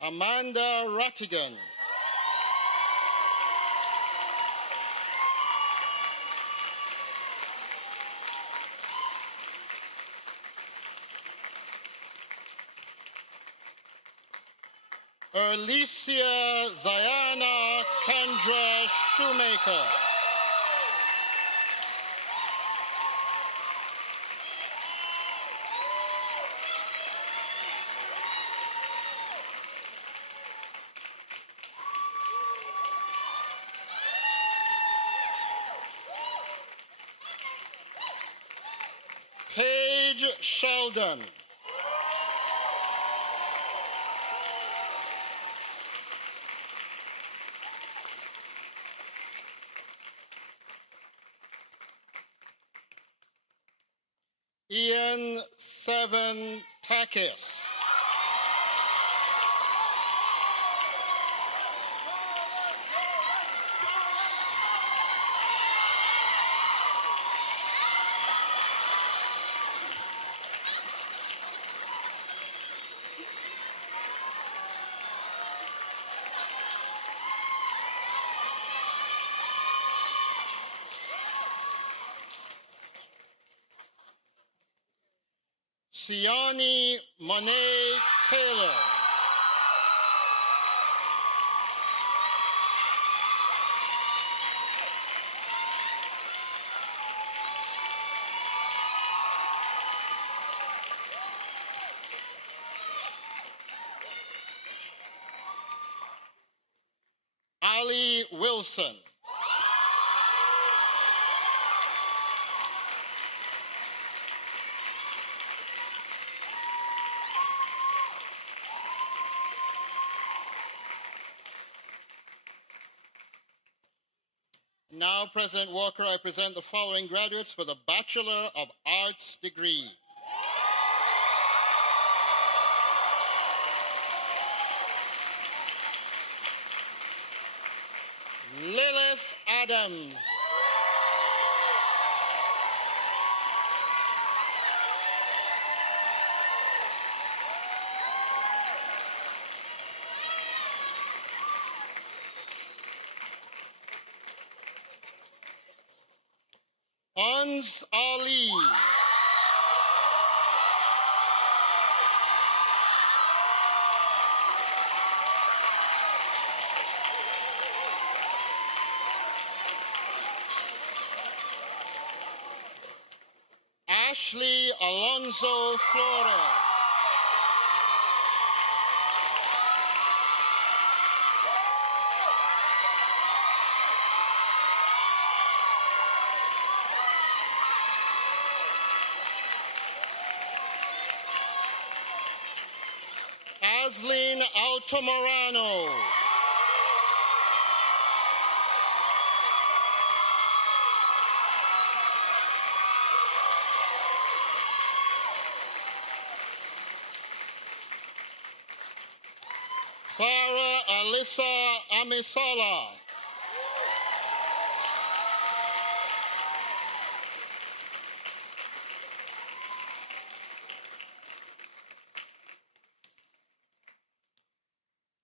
Amanda Rattigan. Alicia Zayana Kendra Shoemaker. Paige Sheldon. Ian Seven Takis. Siani Monet Taylor. Ali Wilson. Now, President Walker, I present the following graduates with a Bachelor of Arts degree. Lilith Adams. Ons Ali. Ashley Alonso Flores. Aslin Altamirano. Clara Alyssa Amisala.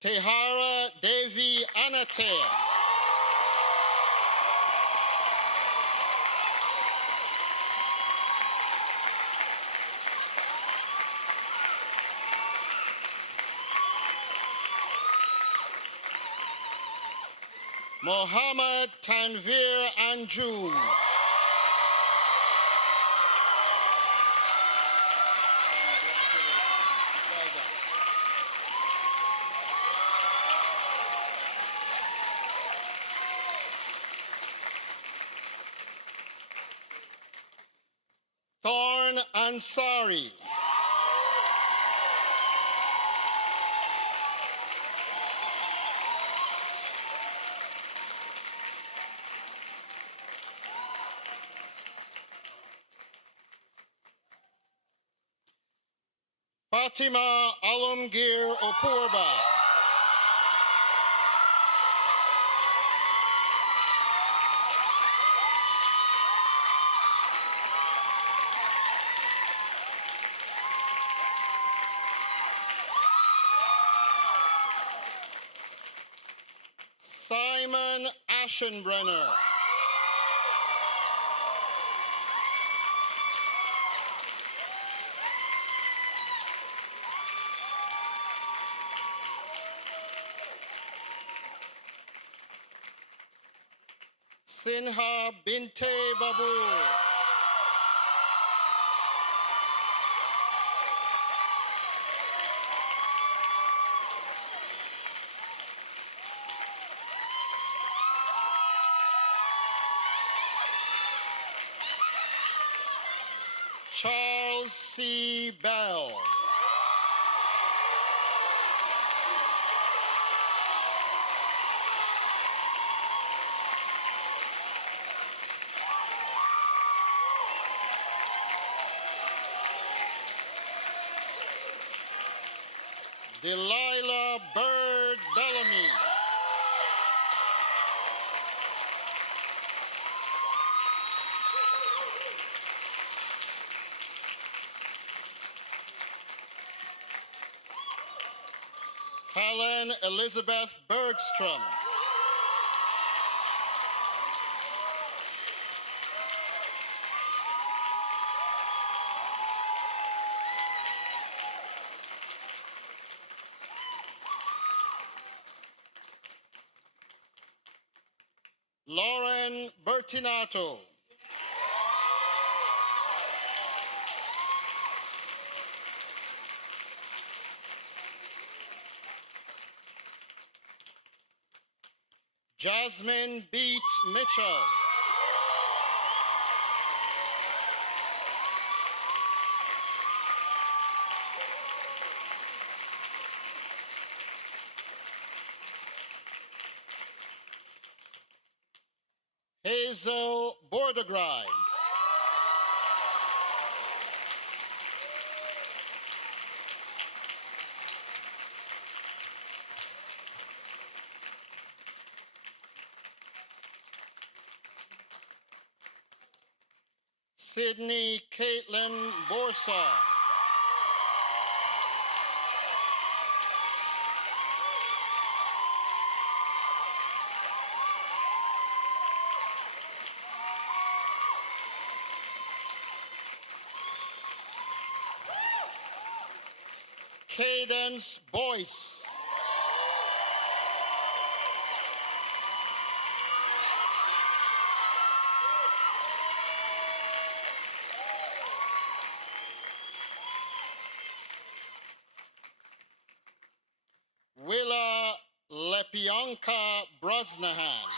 Tehara Devi Anate. Mohammed Tanvir Anjum. Thorn Born Ansari. Fatima Alamgir Opurba. Simon Aschenbrenner. Sinha Binte Babu. Charles C. Bell. Delilah Bird Bellamy. Helen Elizabeth Bergstrom. Lauren Bertinato. Jasmine Beat Mitchell. Hazel Bordegrai. Sydney Caitlin Borsa. Cadence Boyce. Willa Lepionka Brosnahan.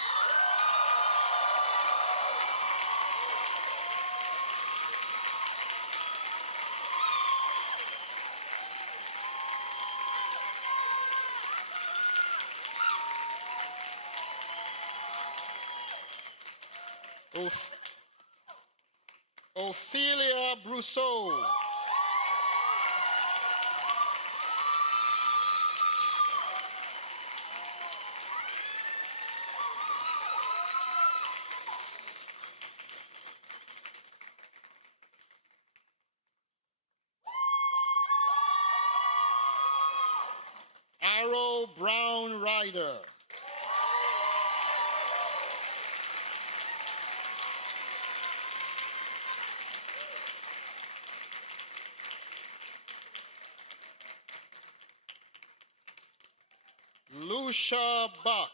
Ophelia Brousseau. Arrow Brown Ryder. Lucia Buck.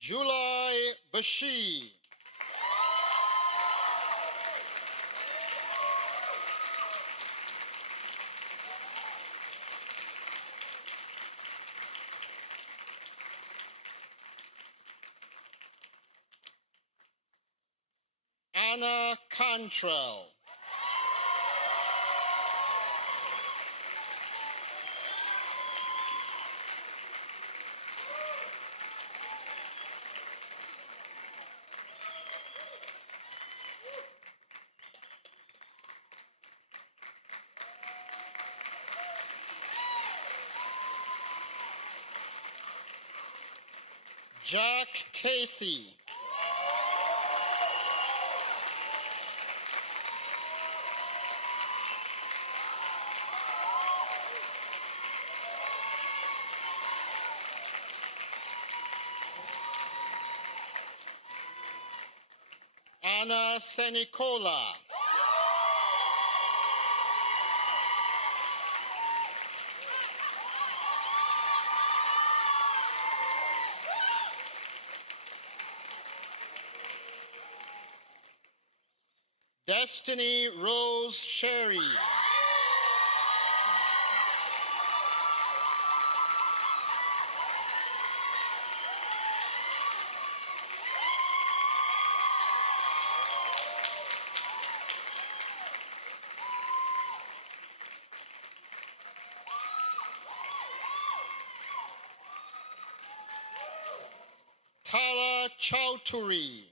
July Joy Bashi. Anna Cantrell. Jack Casey. Anna Senicola. Destiny Rose Sherry. Tala Chowdhury.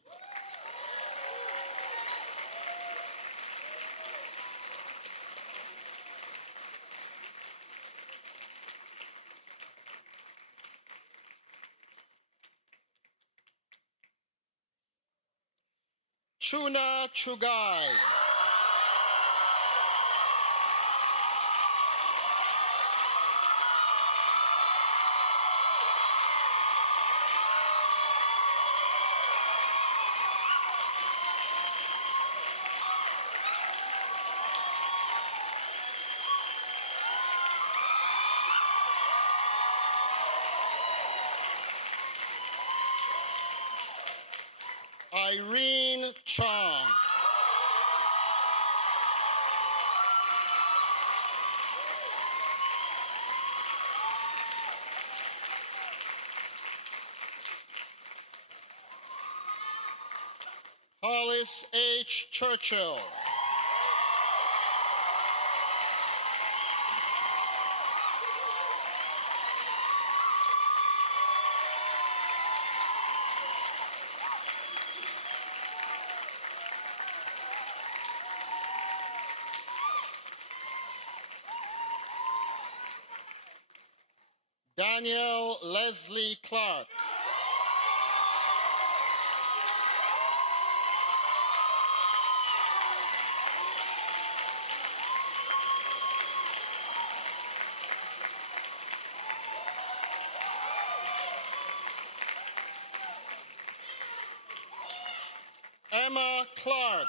Chuna Chugai. Irene Chong. Hollis H. Churchill. Daniel Leslie Clark. Emma Clark.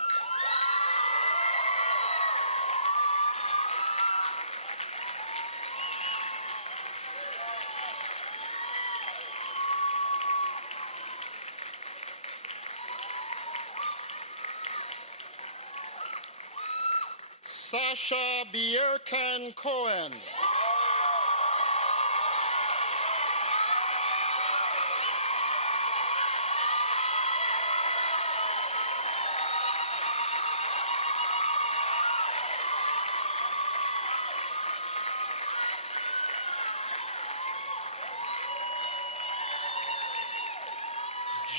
Sasha Bjerkan Cohen.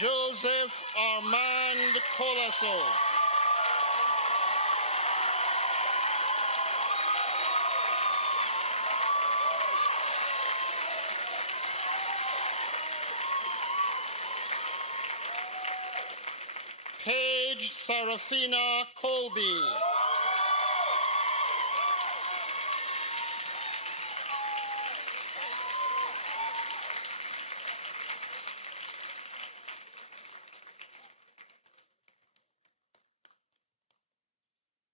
Joseph Armand Colasso. Paige Serafina Colby.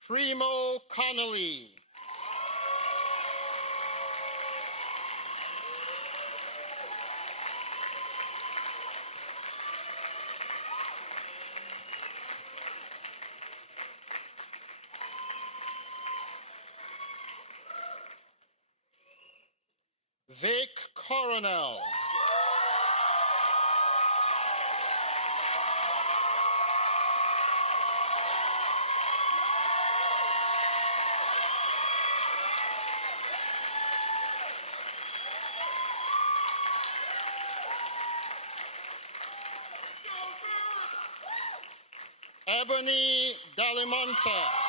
Primo Connolly. Vic Coronel. Ebony Dalimonte.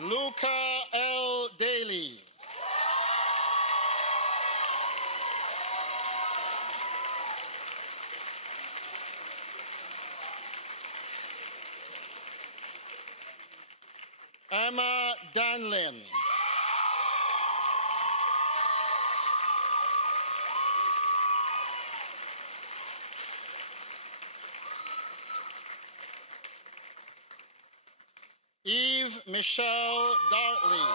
Luca L. Daly. Emma Danlin. Eve Michelle Dartley.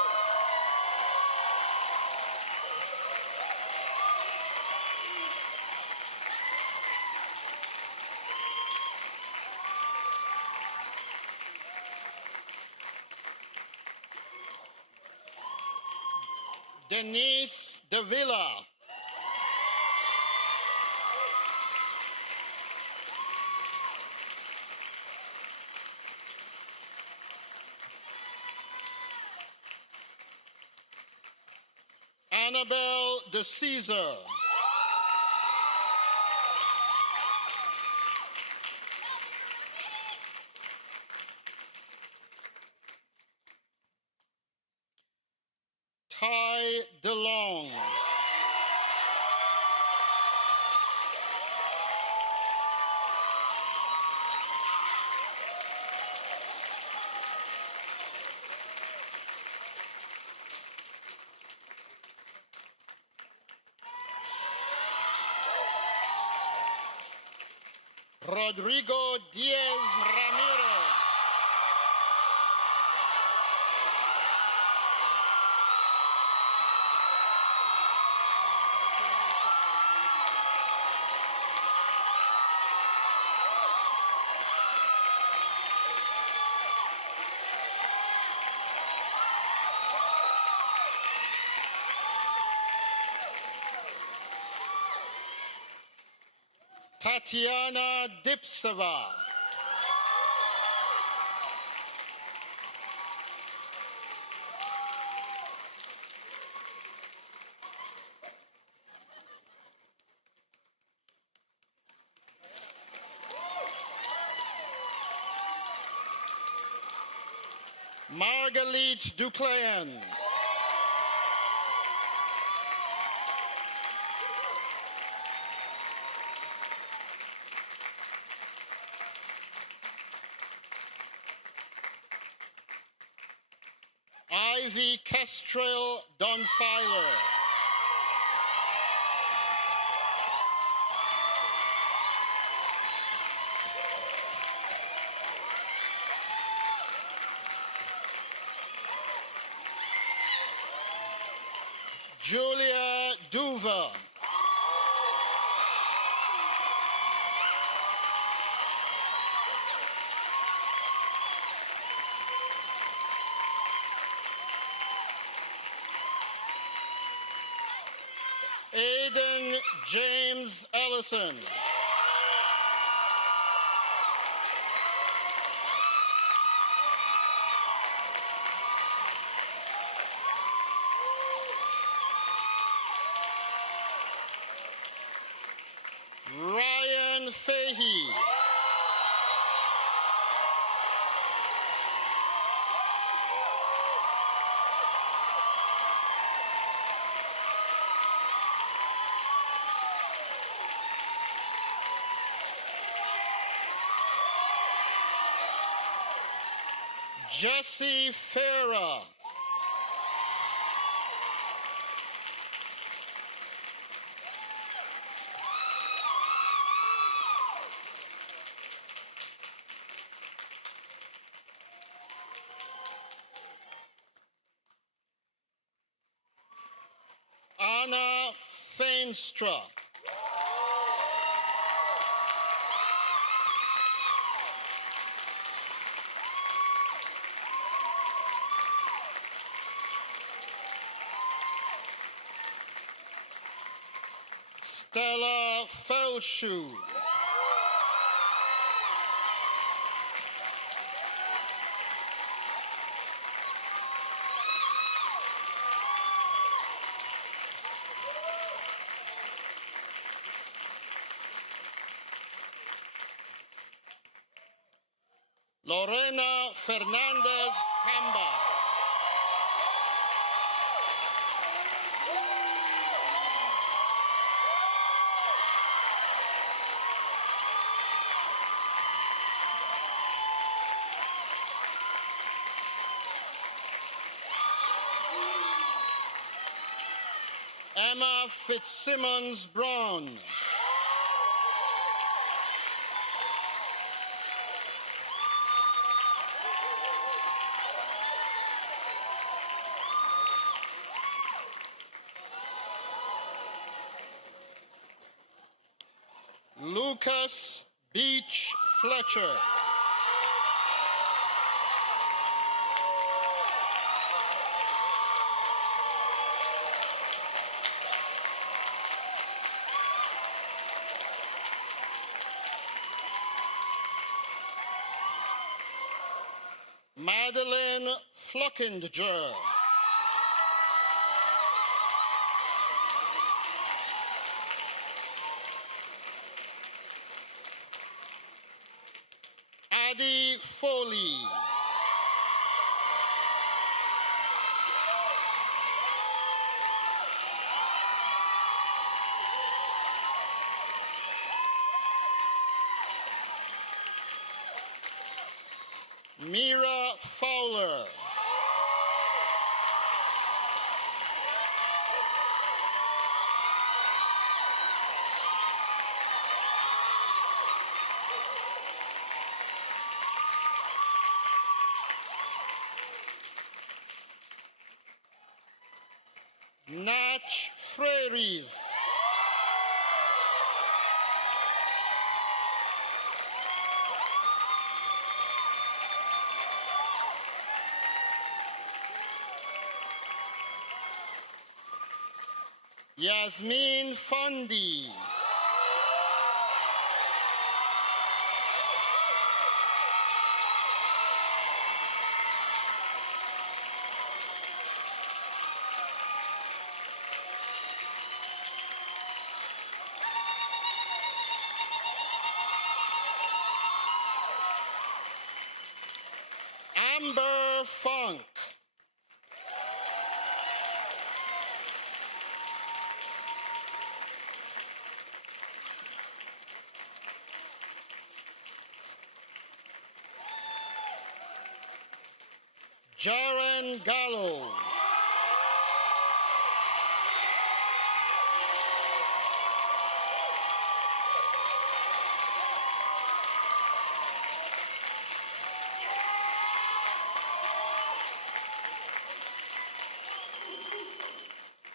Denise Davila. Annabelle De Caesar. Ty DeLong. Rodrigo Diaz Ramirez. Tatiana Dipseva. Margalit Duclayan. Ivy Kestrel Donfiler. Julia Duva. Aiden James Ellison. Ryan Fahey. Jesse Farah. Anna Feenstra. Stella Felshu. Lorena Fernandez Camba. Emma Fitzsimmons Brown. Lucas Beach Fletcher. Madeline Flockinger. Addie Foley. Mira Fowler. Natch Freires. Yasmin Fondi. Amber Funk. Jaren Gallo.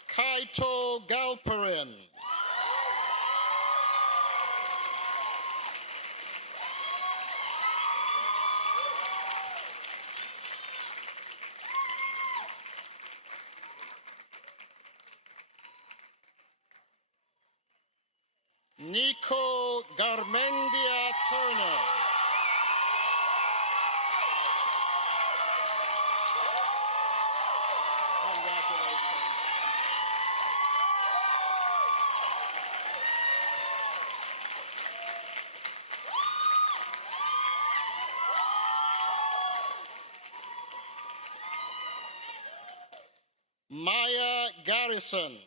Kaito Galperin. Nico Garmendia Turner. Congratulations. Maya Garrison.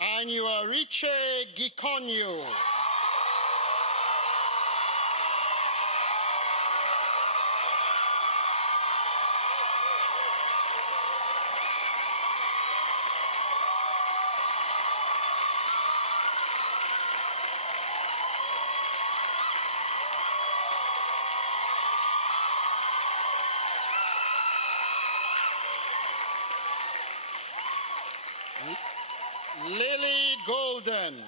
Anuariche Giconyo. Lily Golden.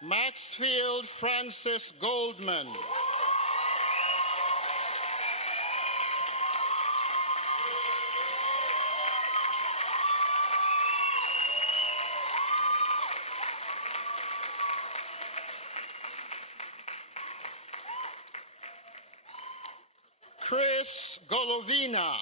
Maxfield Francis Goldman. Chris Golovina.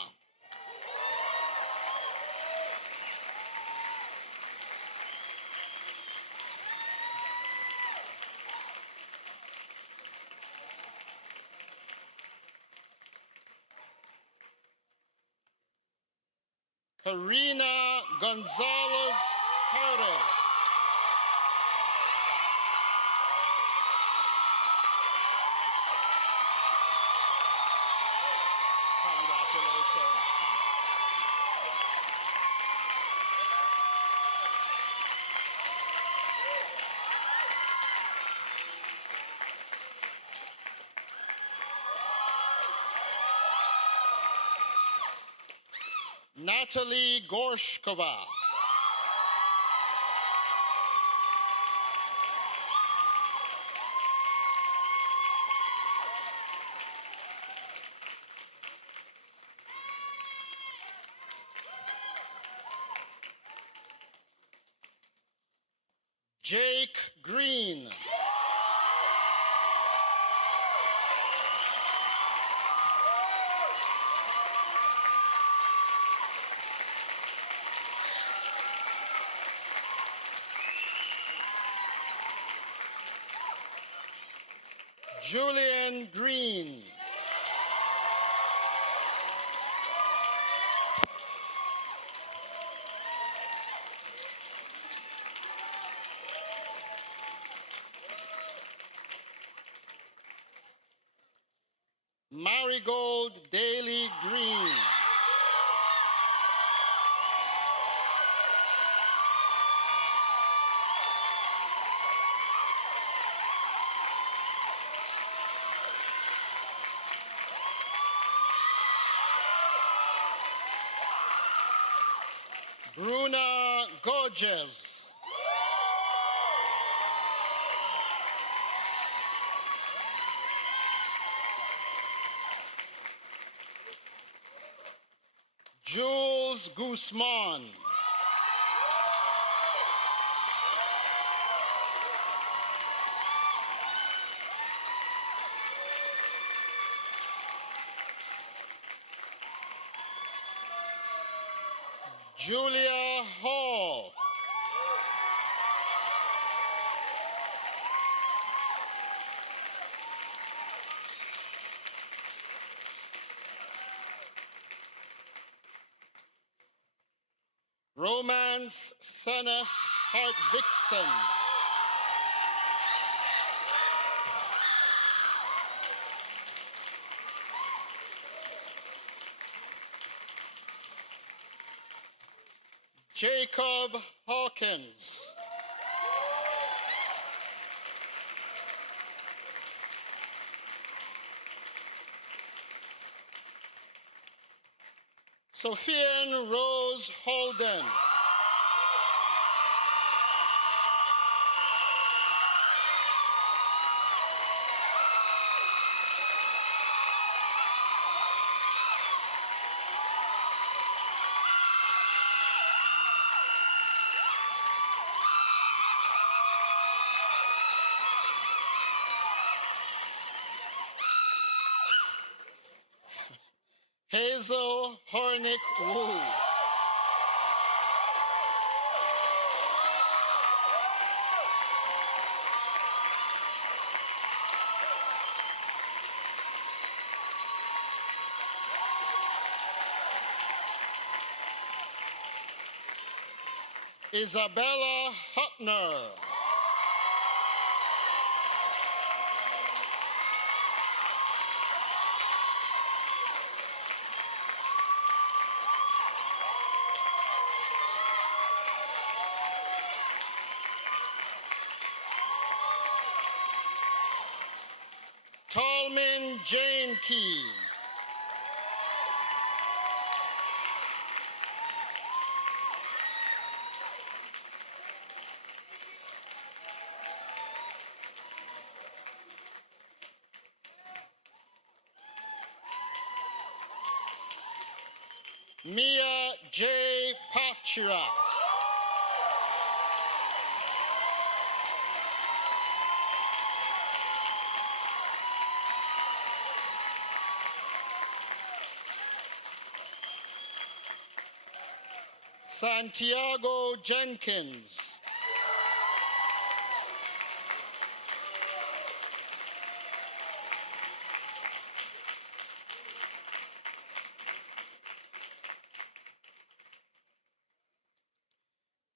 Karina Gonzalez Perez. Congratulations. Natalie Gorshkova. Jake Green. Julian Green. Marigold Daly Green. Bruna Gorges. Jules Guzman. Julia Hall. Romance Seneth Hartvickson. Jacob Hawkins. Sophian Rose Holden. Hazel Hornick Wu. Isabella Hutner. Tolmin Jane Key. Mia J. Pachirat. Santiago Jenkins.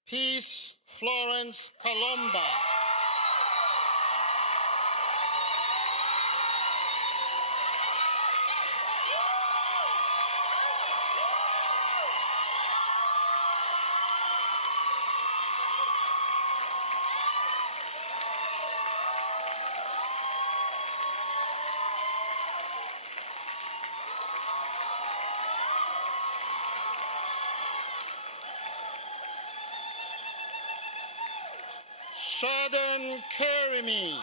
Peace Florence Colomba. Shaden Kerry.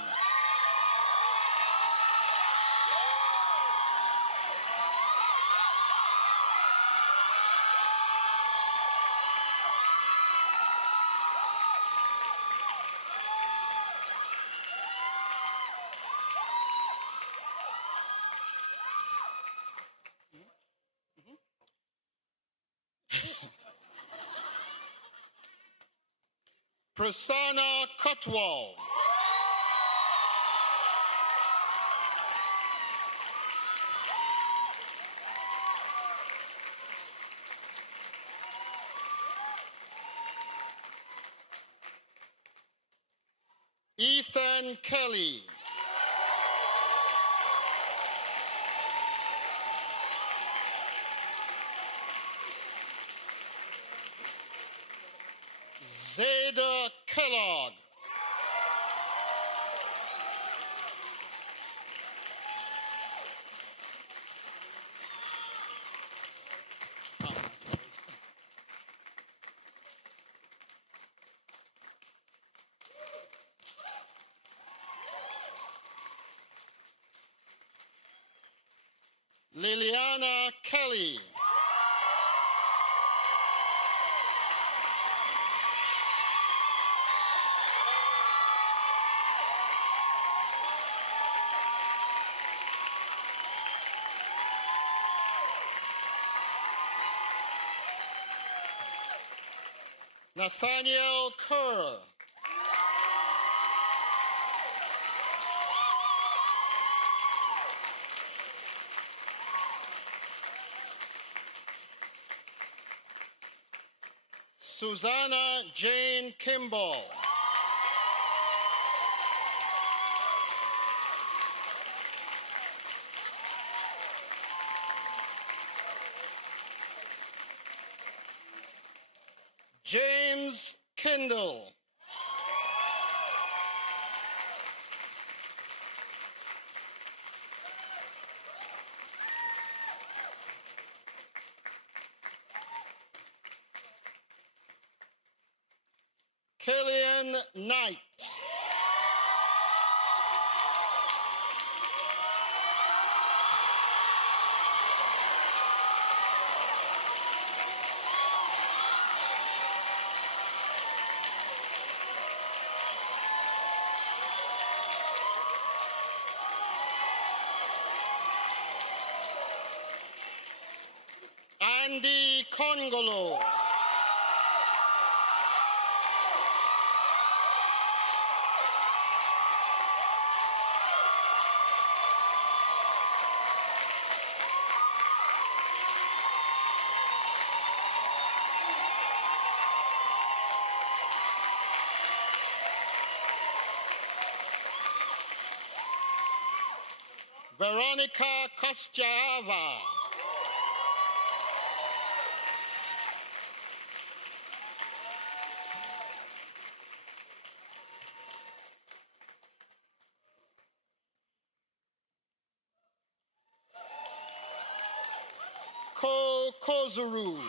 Prasanna Cotwall. Ethan Kelly. Zada Kellogg. Liliana Kelly. Nathaniel Kerr. Susanna Jane Kimball. James Kendall. Killian Knight. Andy Congolo. Veronica Kostyava. Kozuru.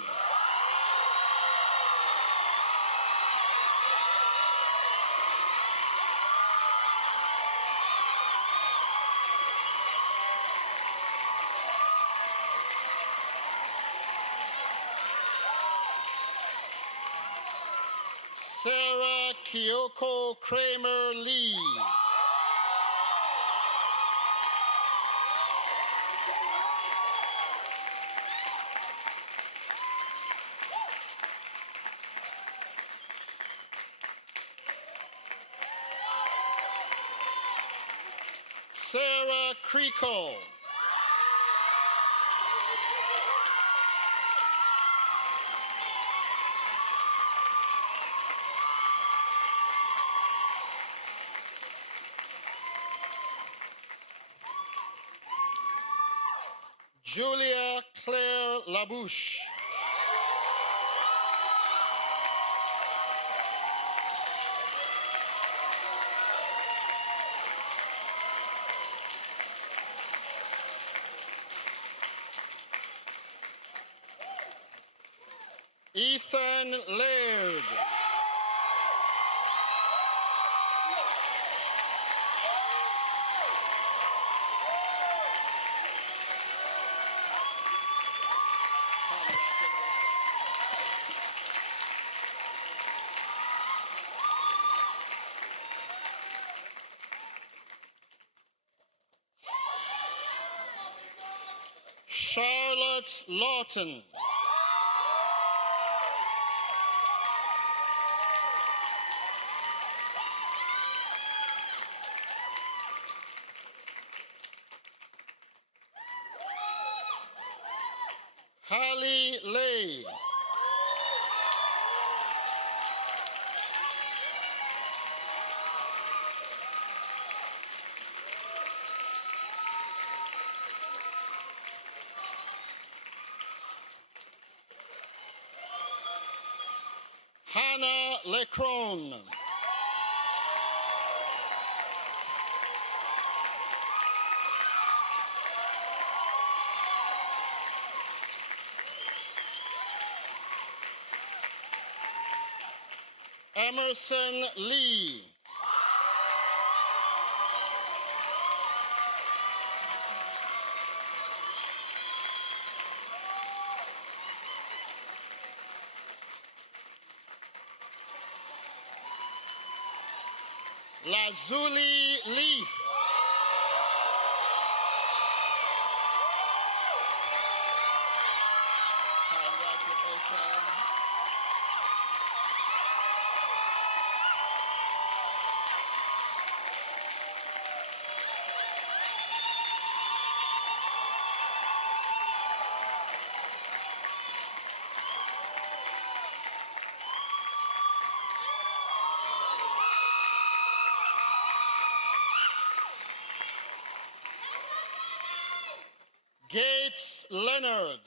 Sarah Kyoko Kramer Lee. Sarah Krico. Julia Claire Labouche. Ethan Laird. Charlotte Lawton. Hallie Lay. Hannah Lecron. Emerson Lee. Lazuli Leith. Gates Leonard.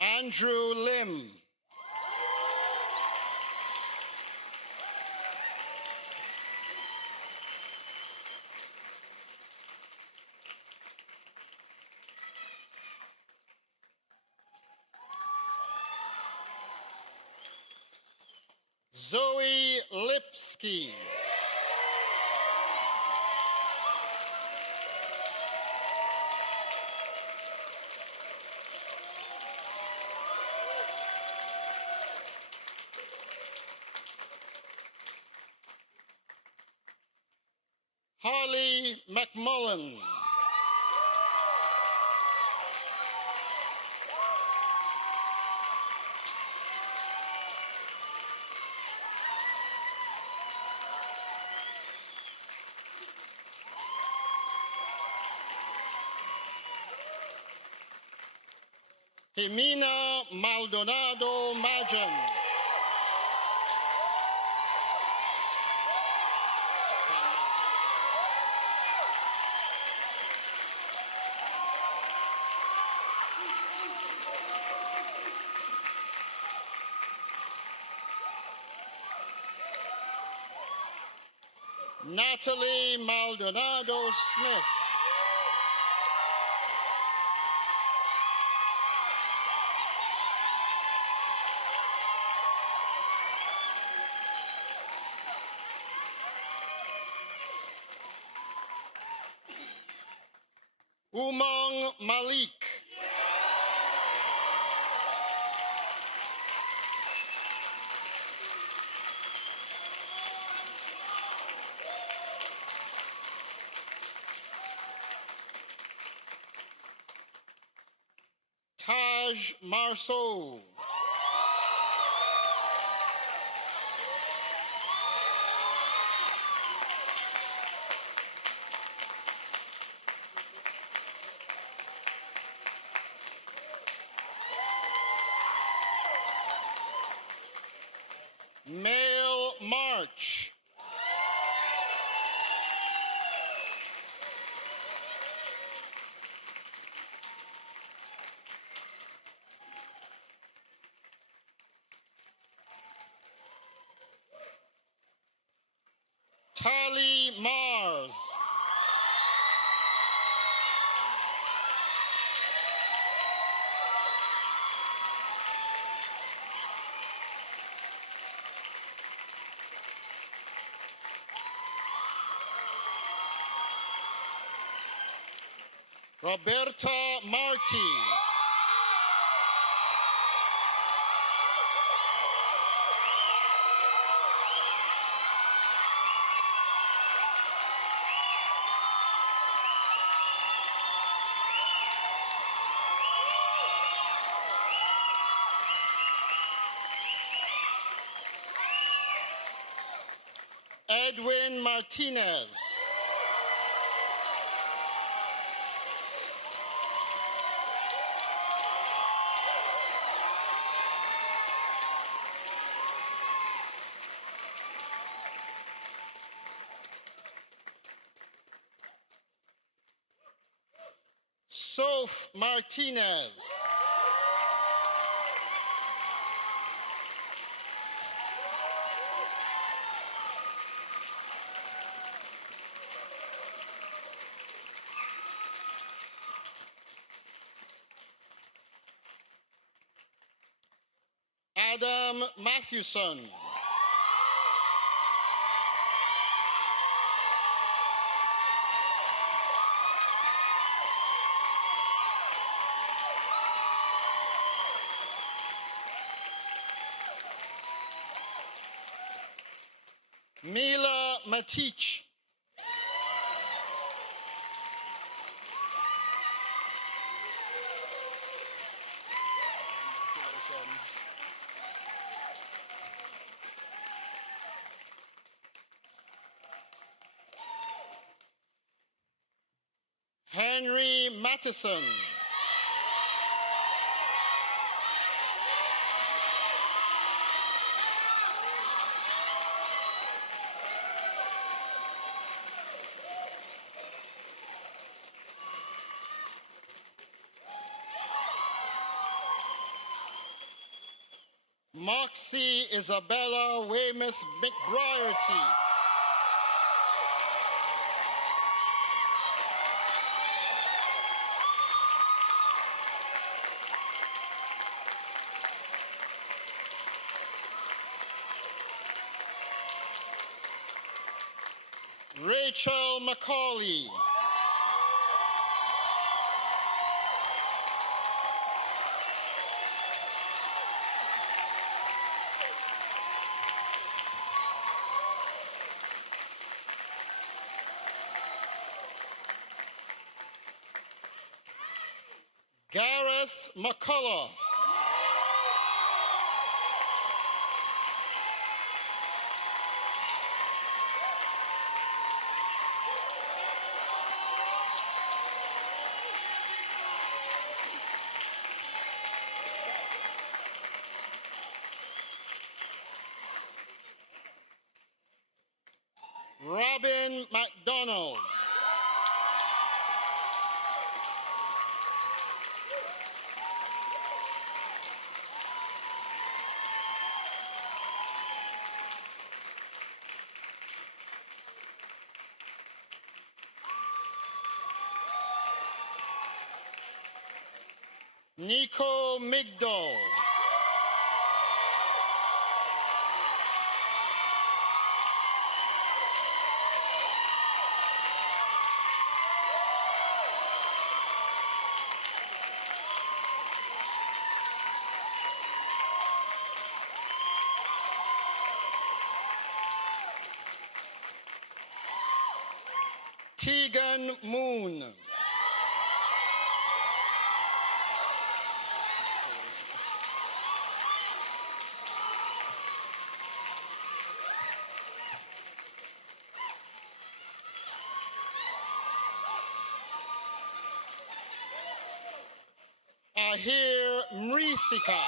Andrew Lim. Zoe Lipsky. Harley McMullen. Jimena Maldonado Majans. Natalie Maldonado Smith. Umang Malik. Taj Marceau. Mail March. Tali Mars. Roberta Marti. Edwin Martinez. Soph Martinez. Adam Mathewson. Mila Matich. Henry Matheson. Moxie Isabella Weymouth McBriarty. Rachel Macaulay. Gareth McCullough. Robin McDonald. Nico Migdal. Tegan Moon. Ahir Mrisika.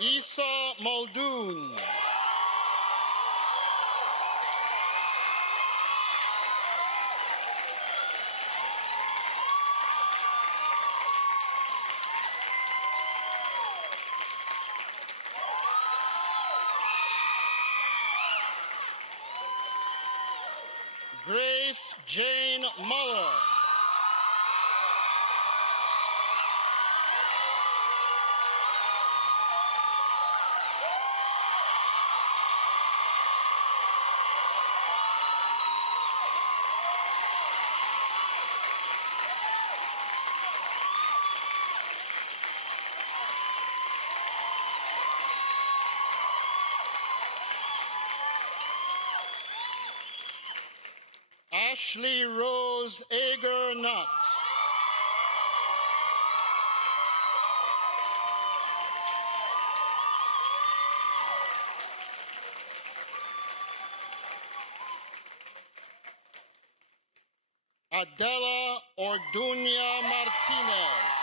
Isa Muldoon. Grace Jane Muller. Ashley Rose Ager Nutt. Adela Ordunia Martinez.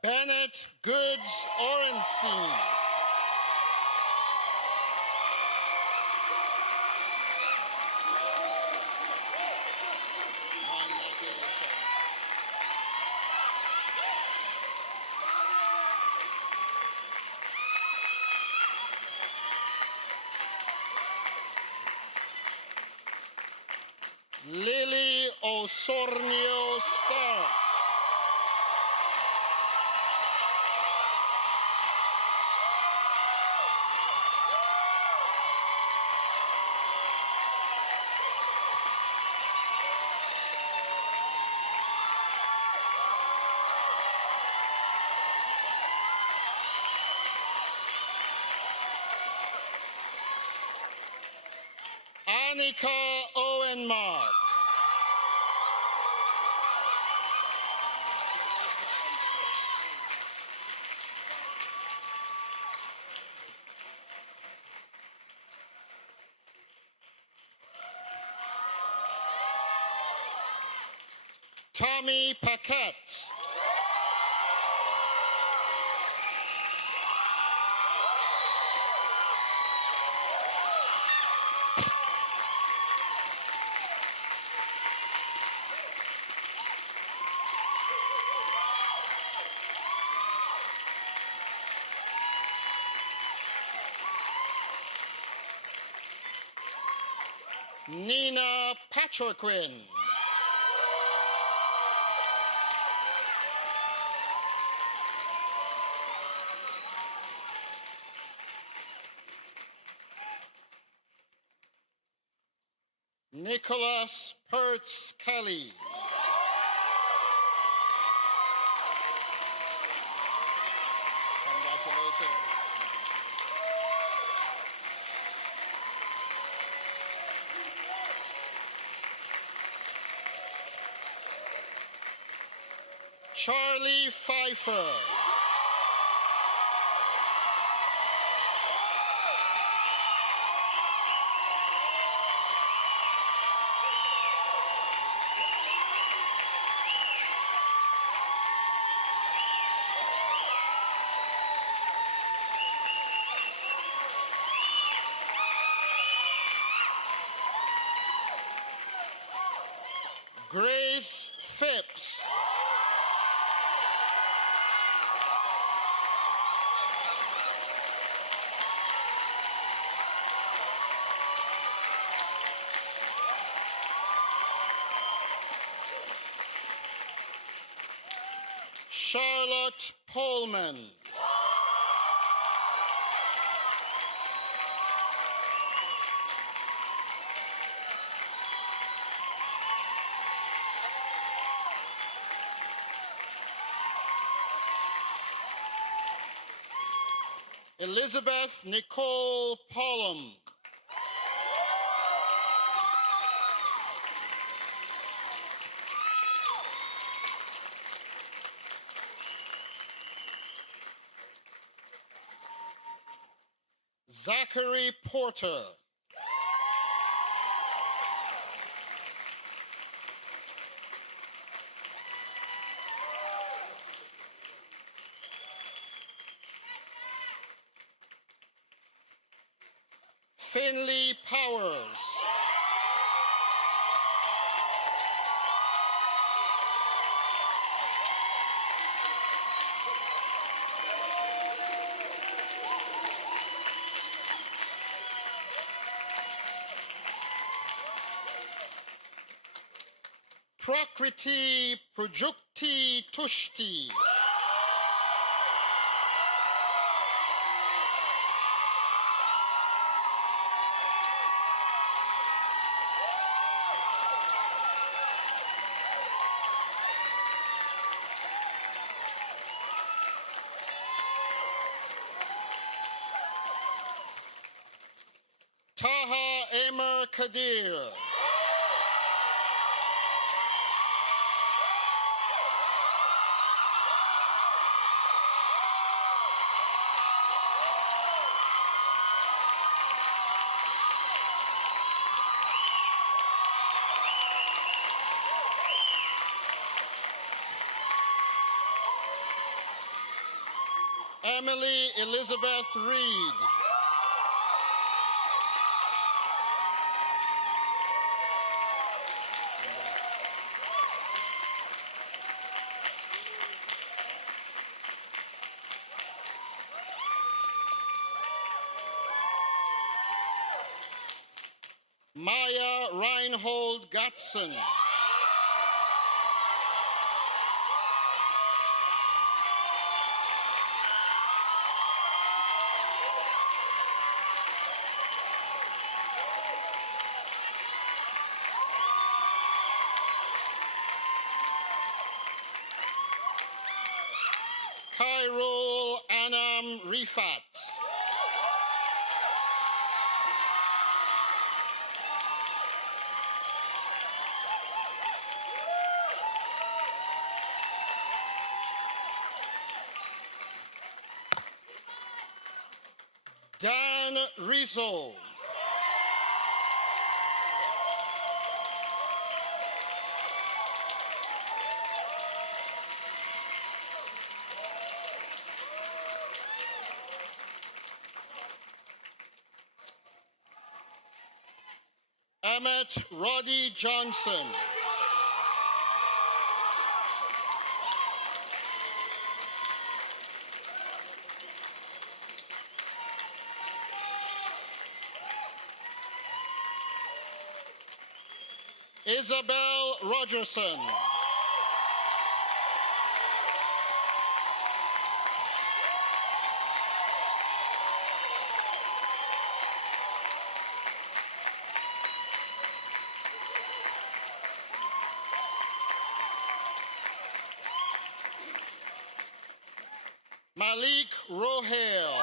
Bennett Goods Orenstein. Lily Osornio Stark. Annika Owenmark. Tommy Paquette. Nina Patriquin. Nicholas Pertz Kelly. Congratulations. Charlie Pfeiffer. Grace Phipps. Charlotte Pullman. Elizabeth Nicole Pollum. Zachary Porter. Finley Powers. Prakriti Projukti Tushti. Taha Emer Kadir. Emily Elizabeth Reed. Maya Reinhold Gatson. Khairul Anam Rifat. Dan Rizzo. Emmett Roddy Johnson. Isabel Rogerson. Malik Rohel.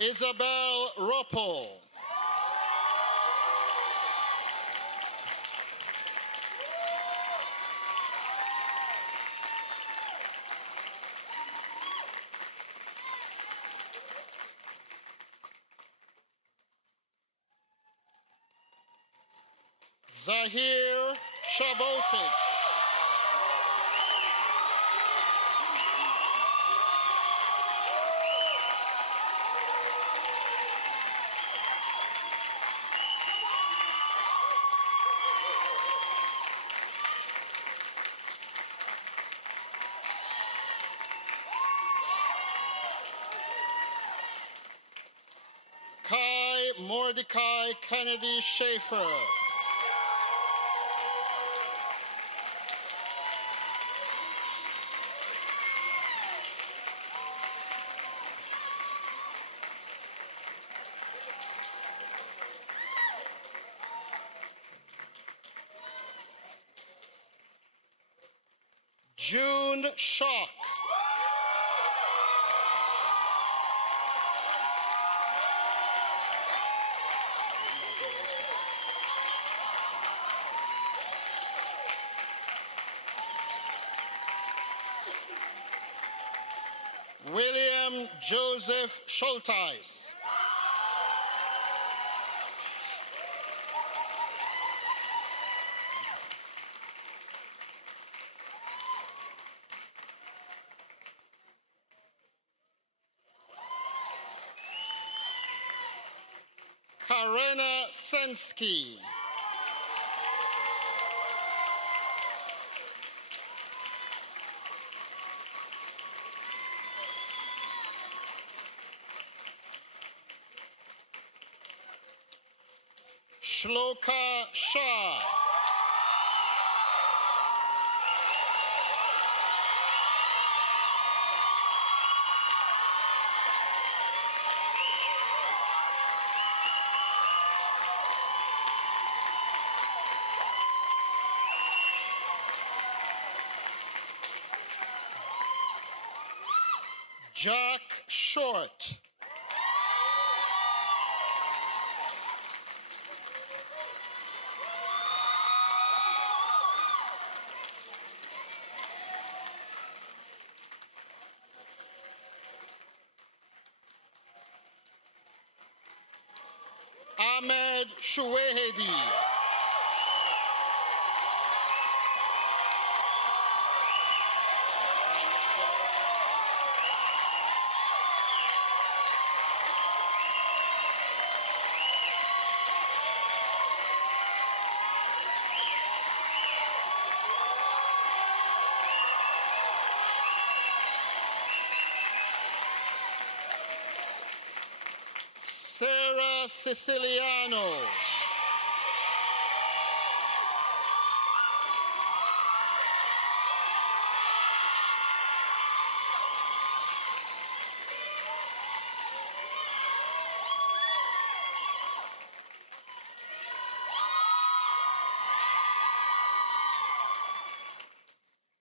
Isabel Roppel. Zahir Shabotic. Kai Mordecai Kennedy Schaefer. June Shock. William Joseph Schulteis. Karena Sensky. Shloka Shah. Jack Short. Ahmed Shuwehedi. Sarah Siciliano.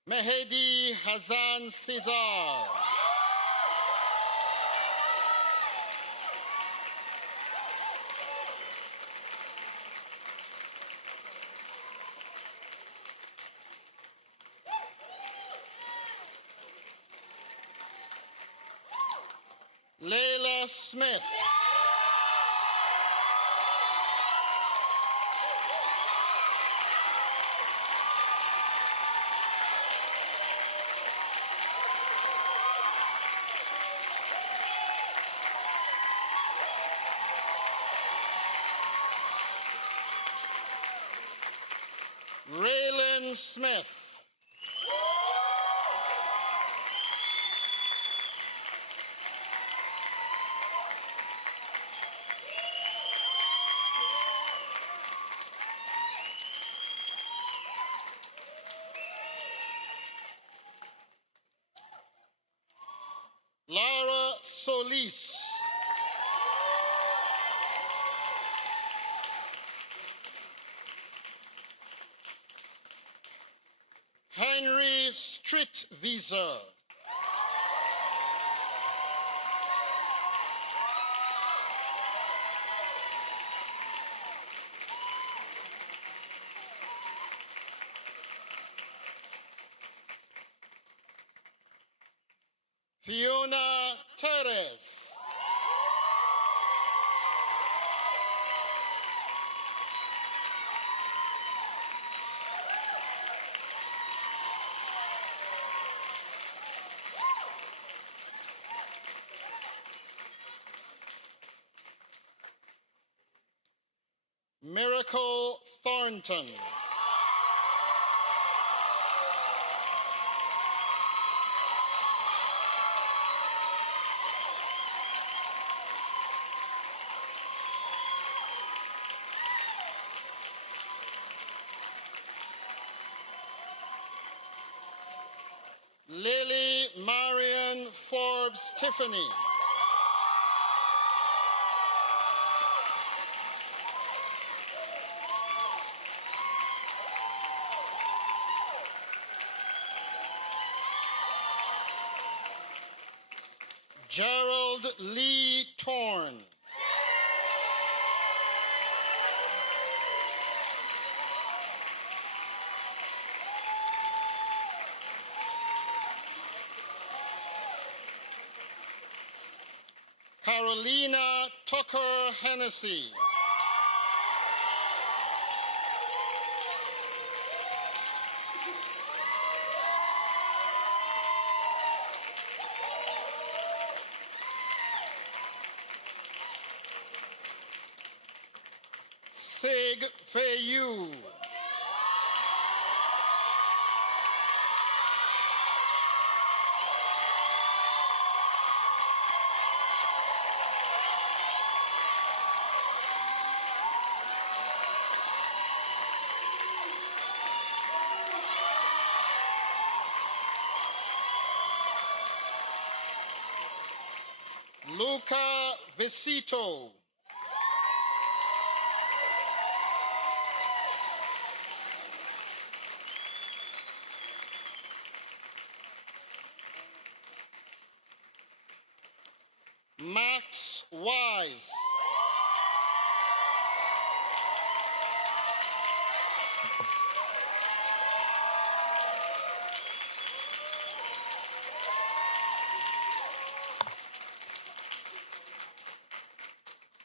Mehdi Hazan Cesar. Layla Smith. Raylan Smith. Lara Solis. Henry Streetvieser. Fiona Teres. Miracle Thornton. Lily Marian Forbes Tiffany. Gerald Lee Torn. Carolina Tucker Hennessy. Sig Feiyu. Luca Visito. Max Wise.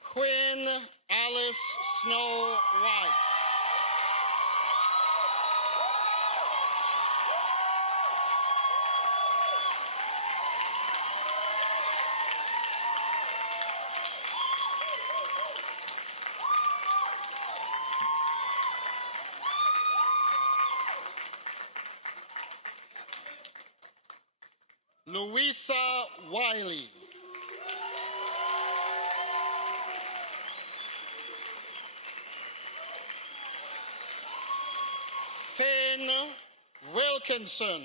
Quinn Alice Snow White. Louisa Wiley. Finn Wilkinson.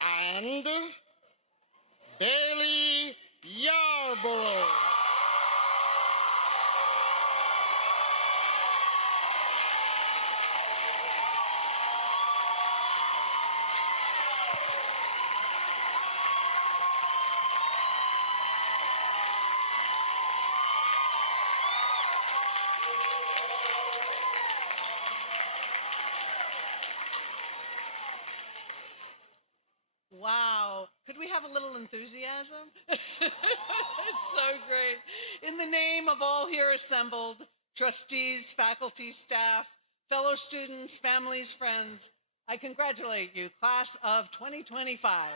And Bailey Yarborough. Wow. Could we have a little enthusiasm? It's so great. In the name of all here assembled, trustees, faculty, staff, fellow students, families, friends, I congratulate you, class of 2025.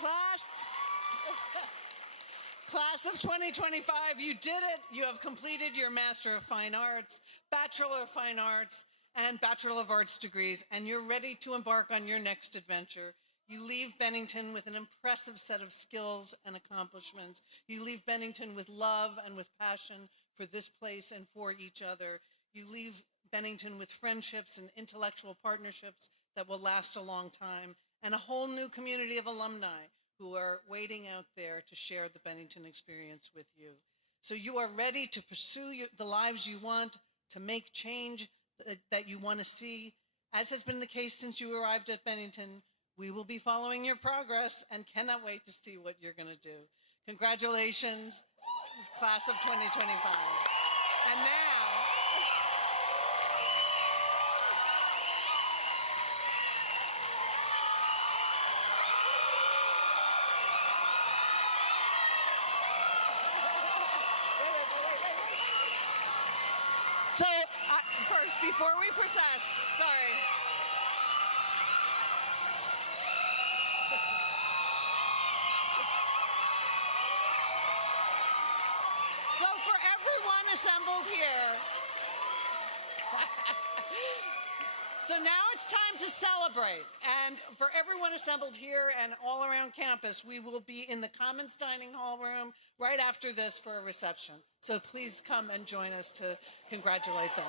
Class, Class of 2025, you did it. You have completed your Master of Fine Arts, Bachelor of Fine Arts, and Bachelor of Arts degrees, and you're ready to embark on your next adventure. You leave Bennington with an impressive set of skills and accomplishments. You leave Bennington with love and with passion for this place and for each other. You leave Bennington with friendships and intellectual partnerships that will last a long time, and a whole new community of alumni who are waiting out there to share the Bennington experience with you. So you are ready to pursue the lives you want, to make change that you want to see. As has been the case since you arrived at Bennington, we will be following your progress and cannot wait to see what you're going to do. Congratulations, class of 2025. And now, so first, before we process, sorry. So for everyone assembled here, so now it's time to celebrate. And for everyone assembled here and all around campus, we will be in the Commons Dining Hall room right after this for a reception. So please come and join us to congratulate them.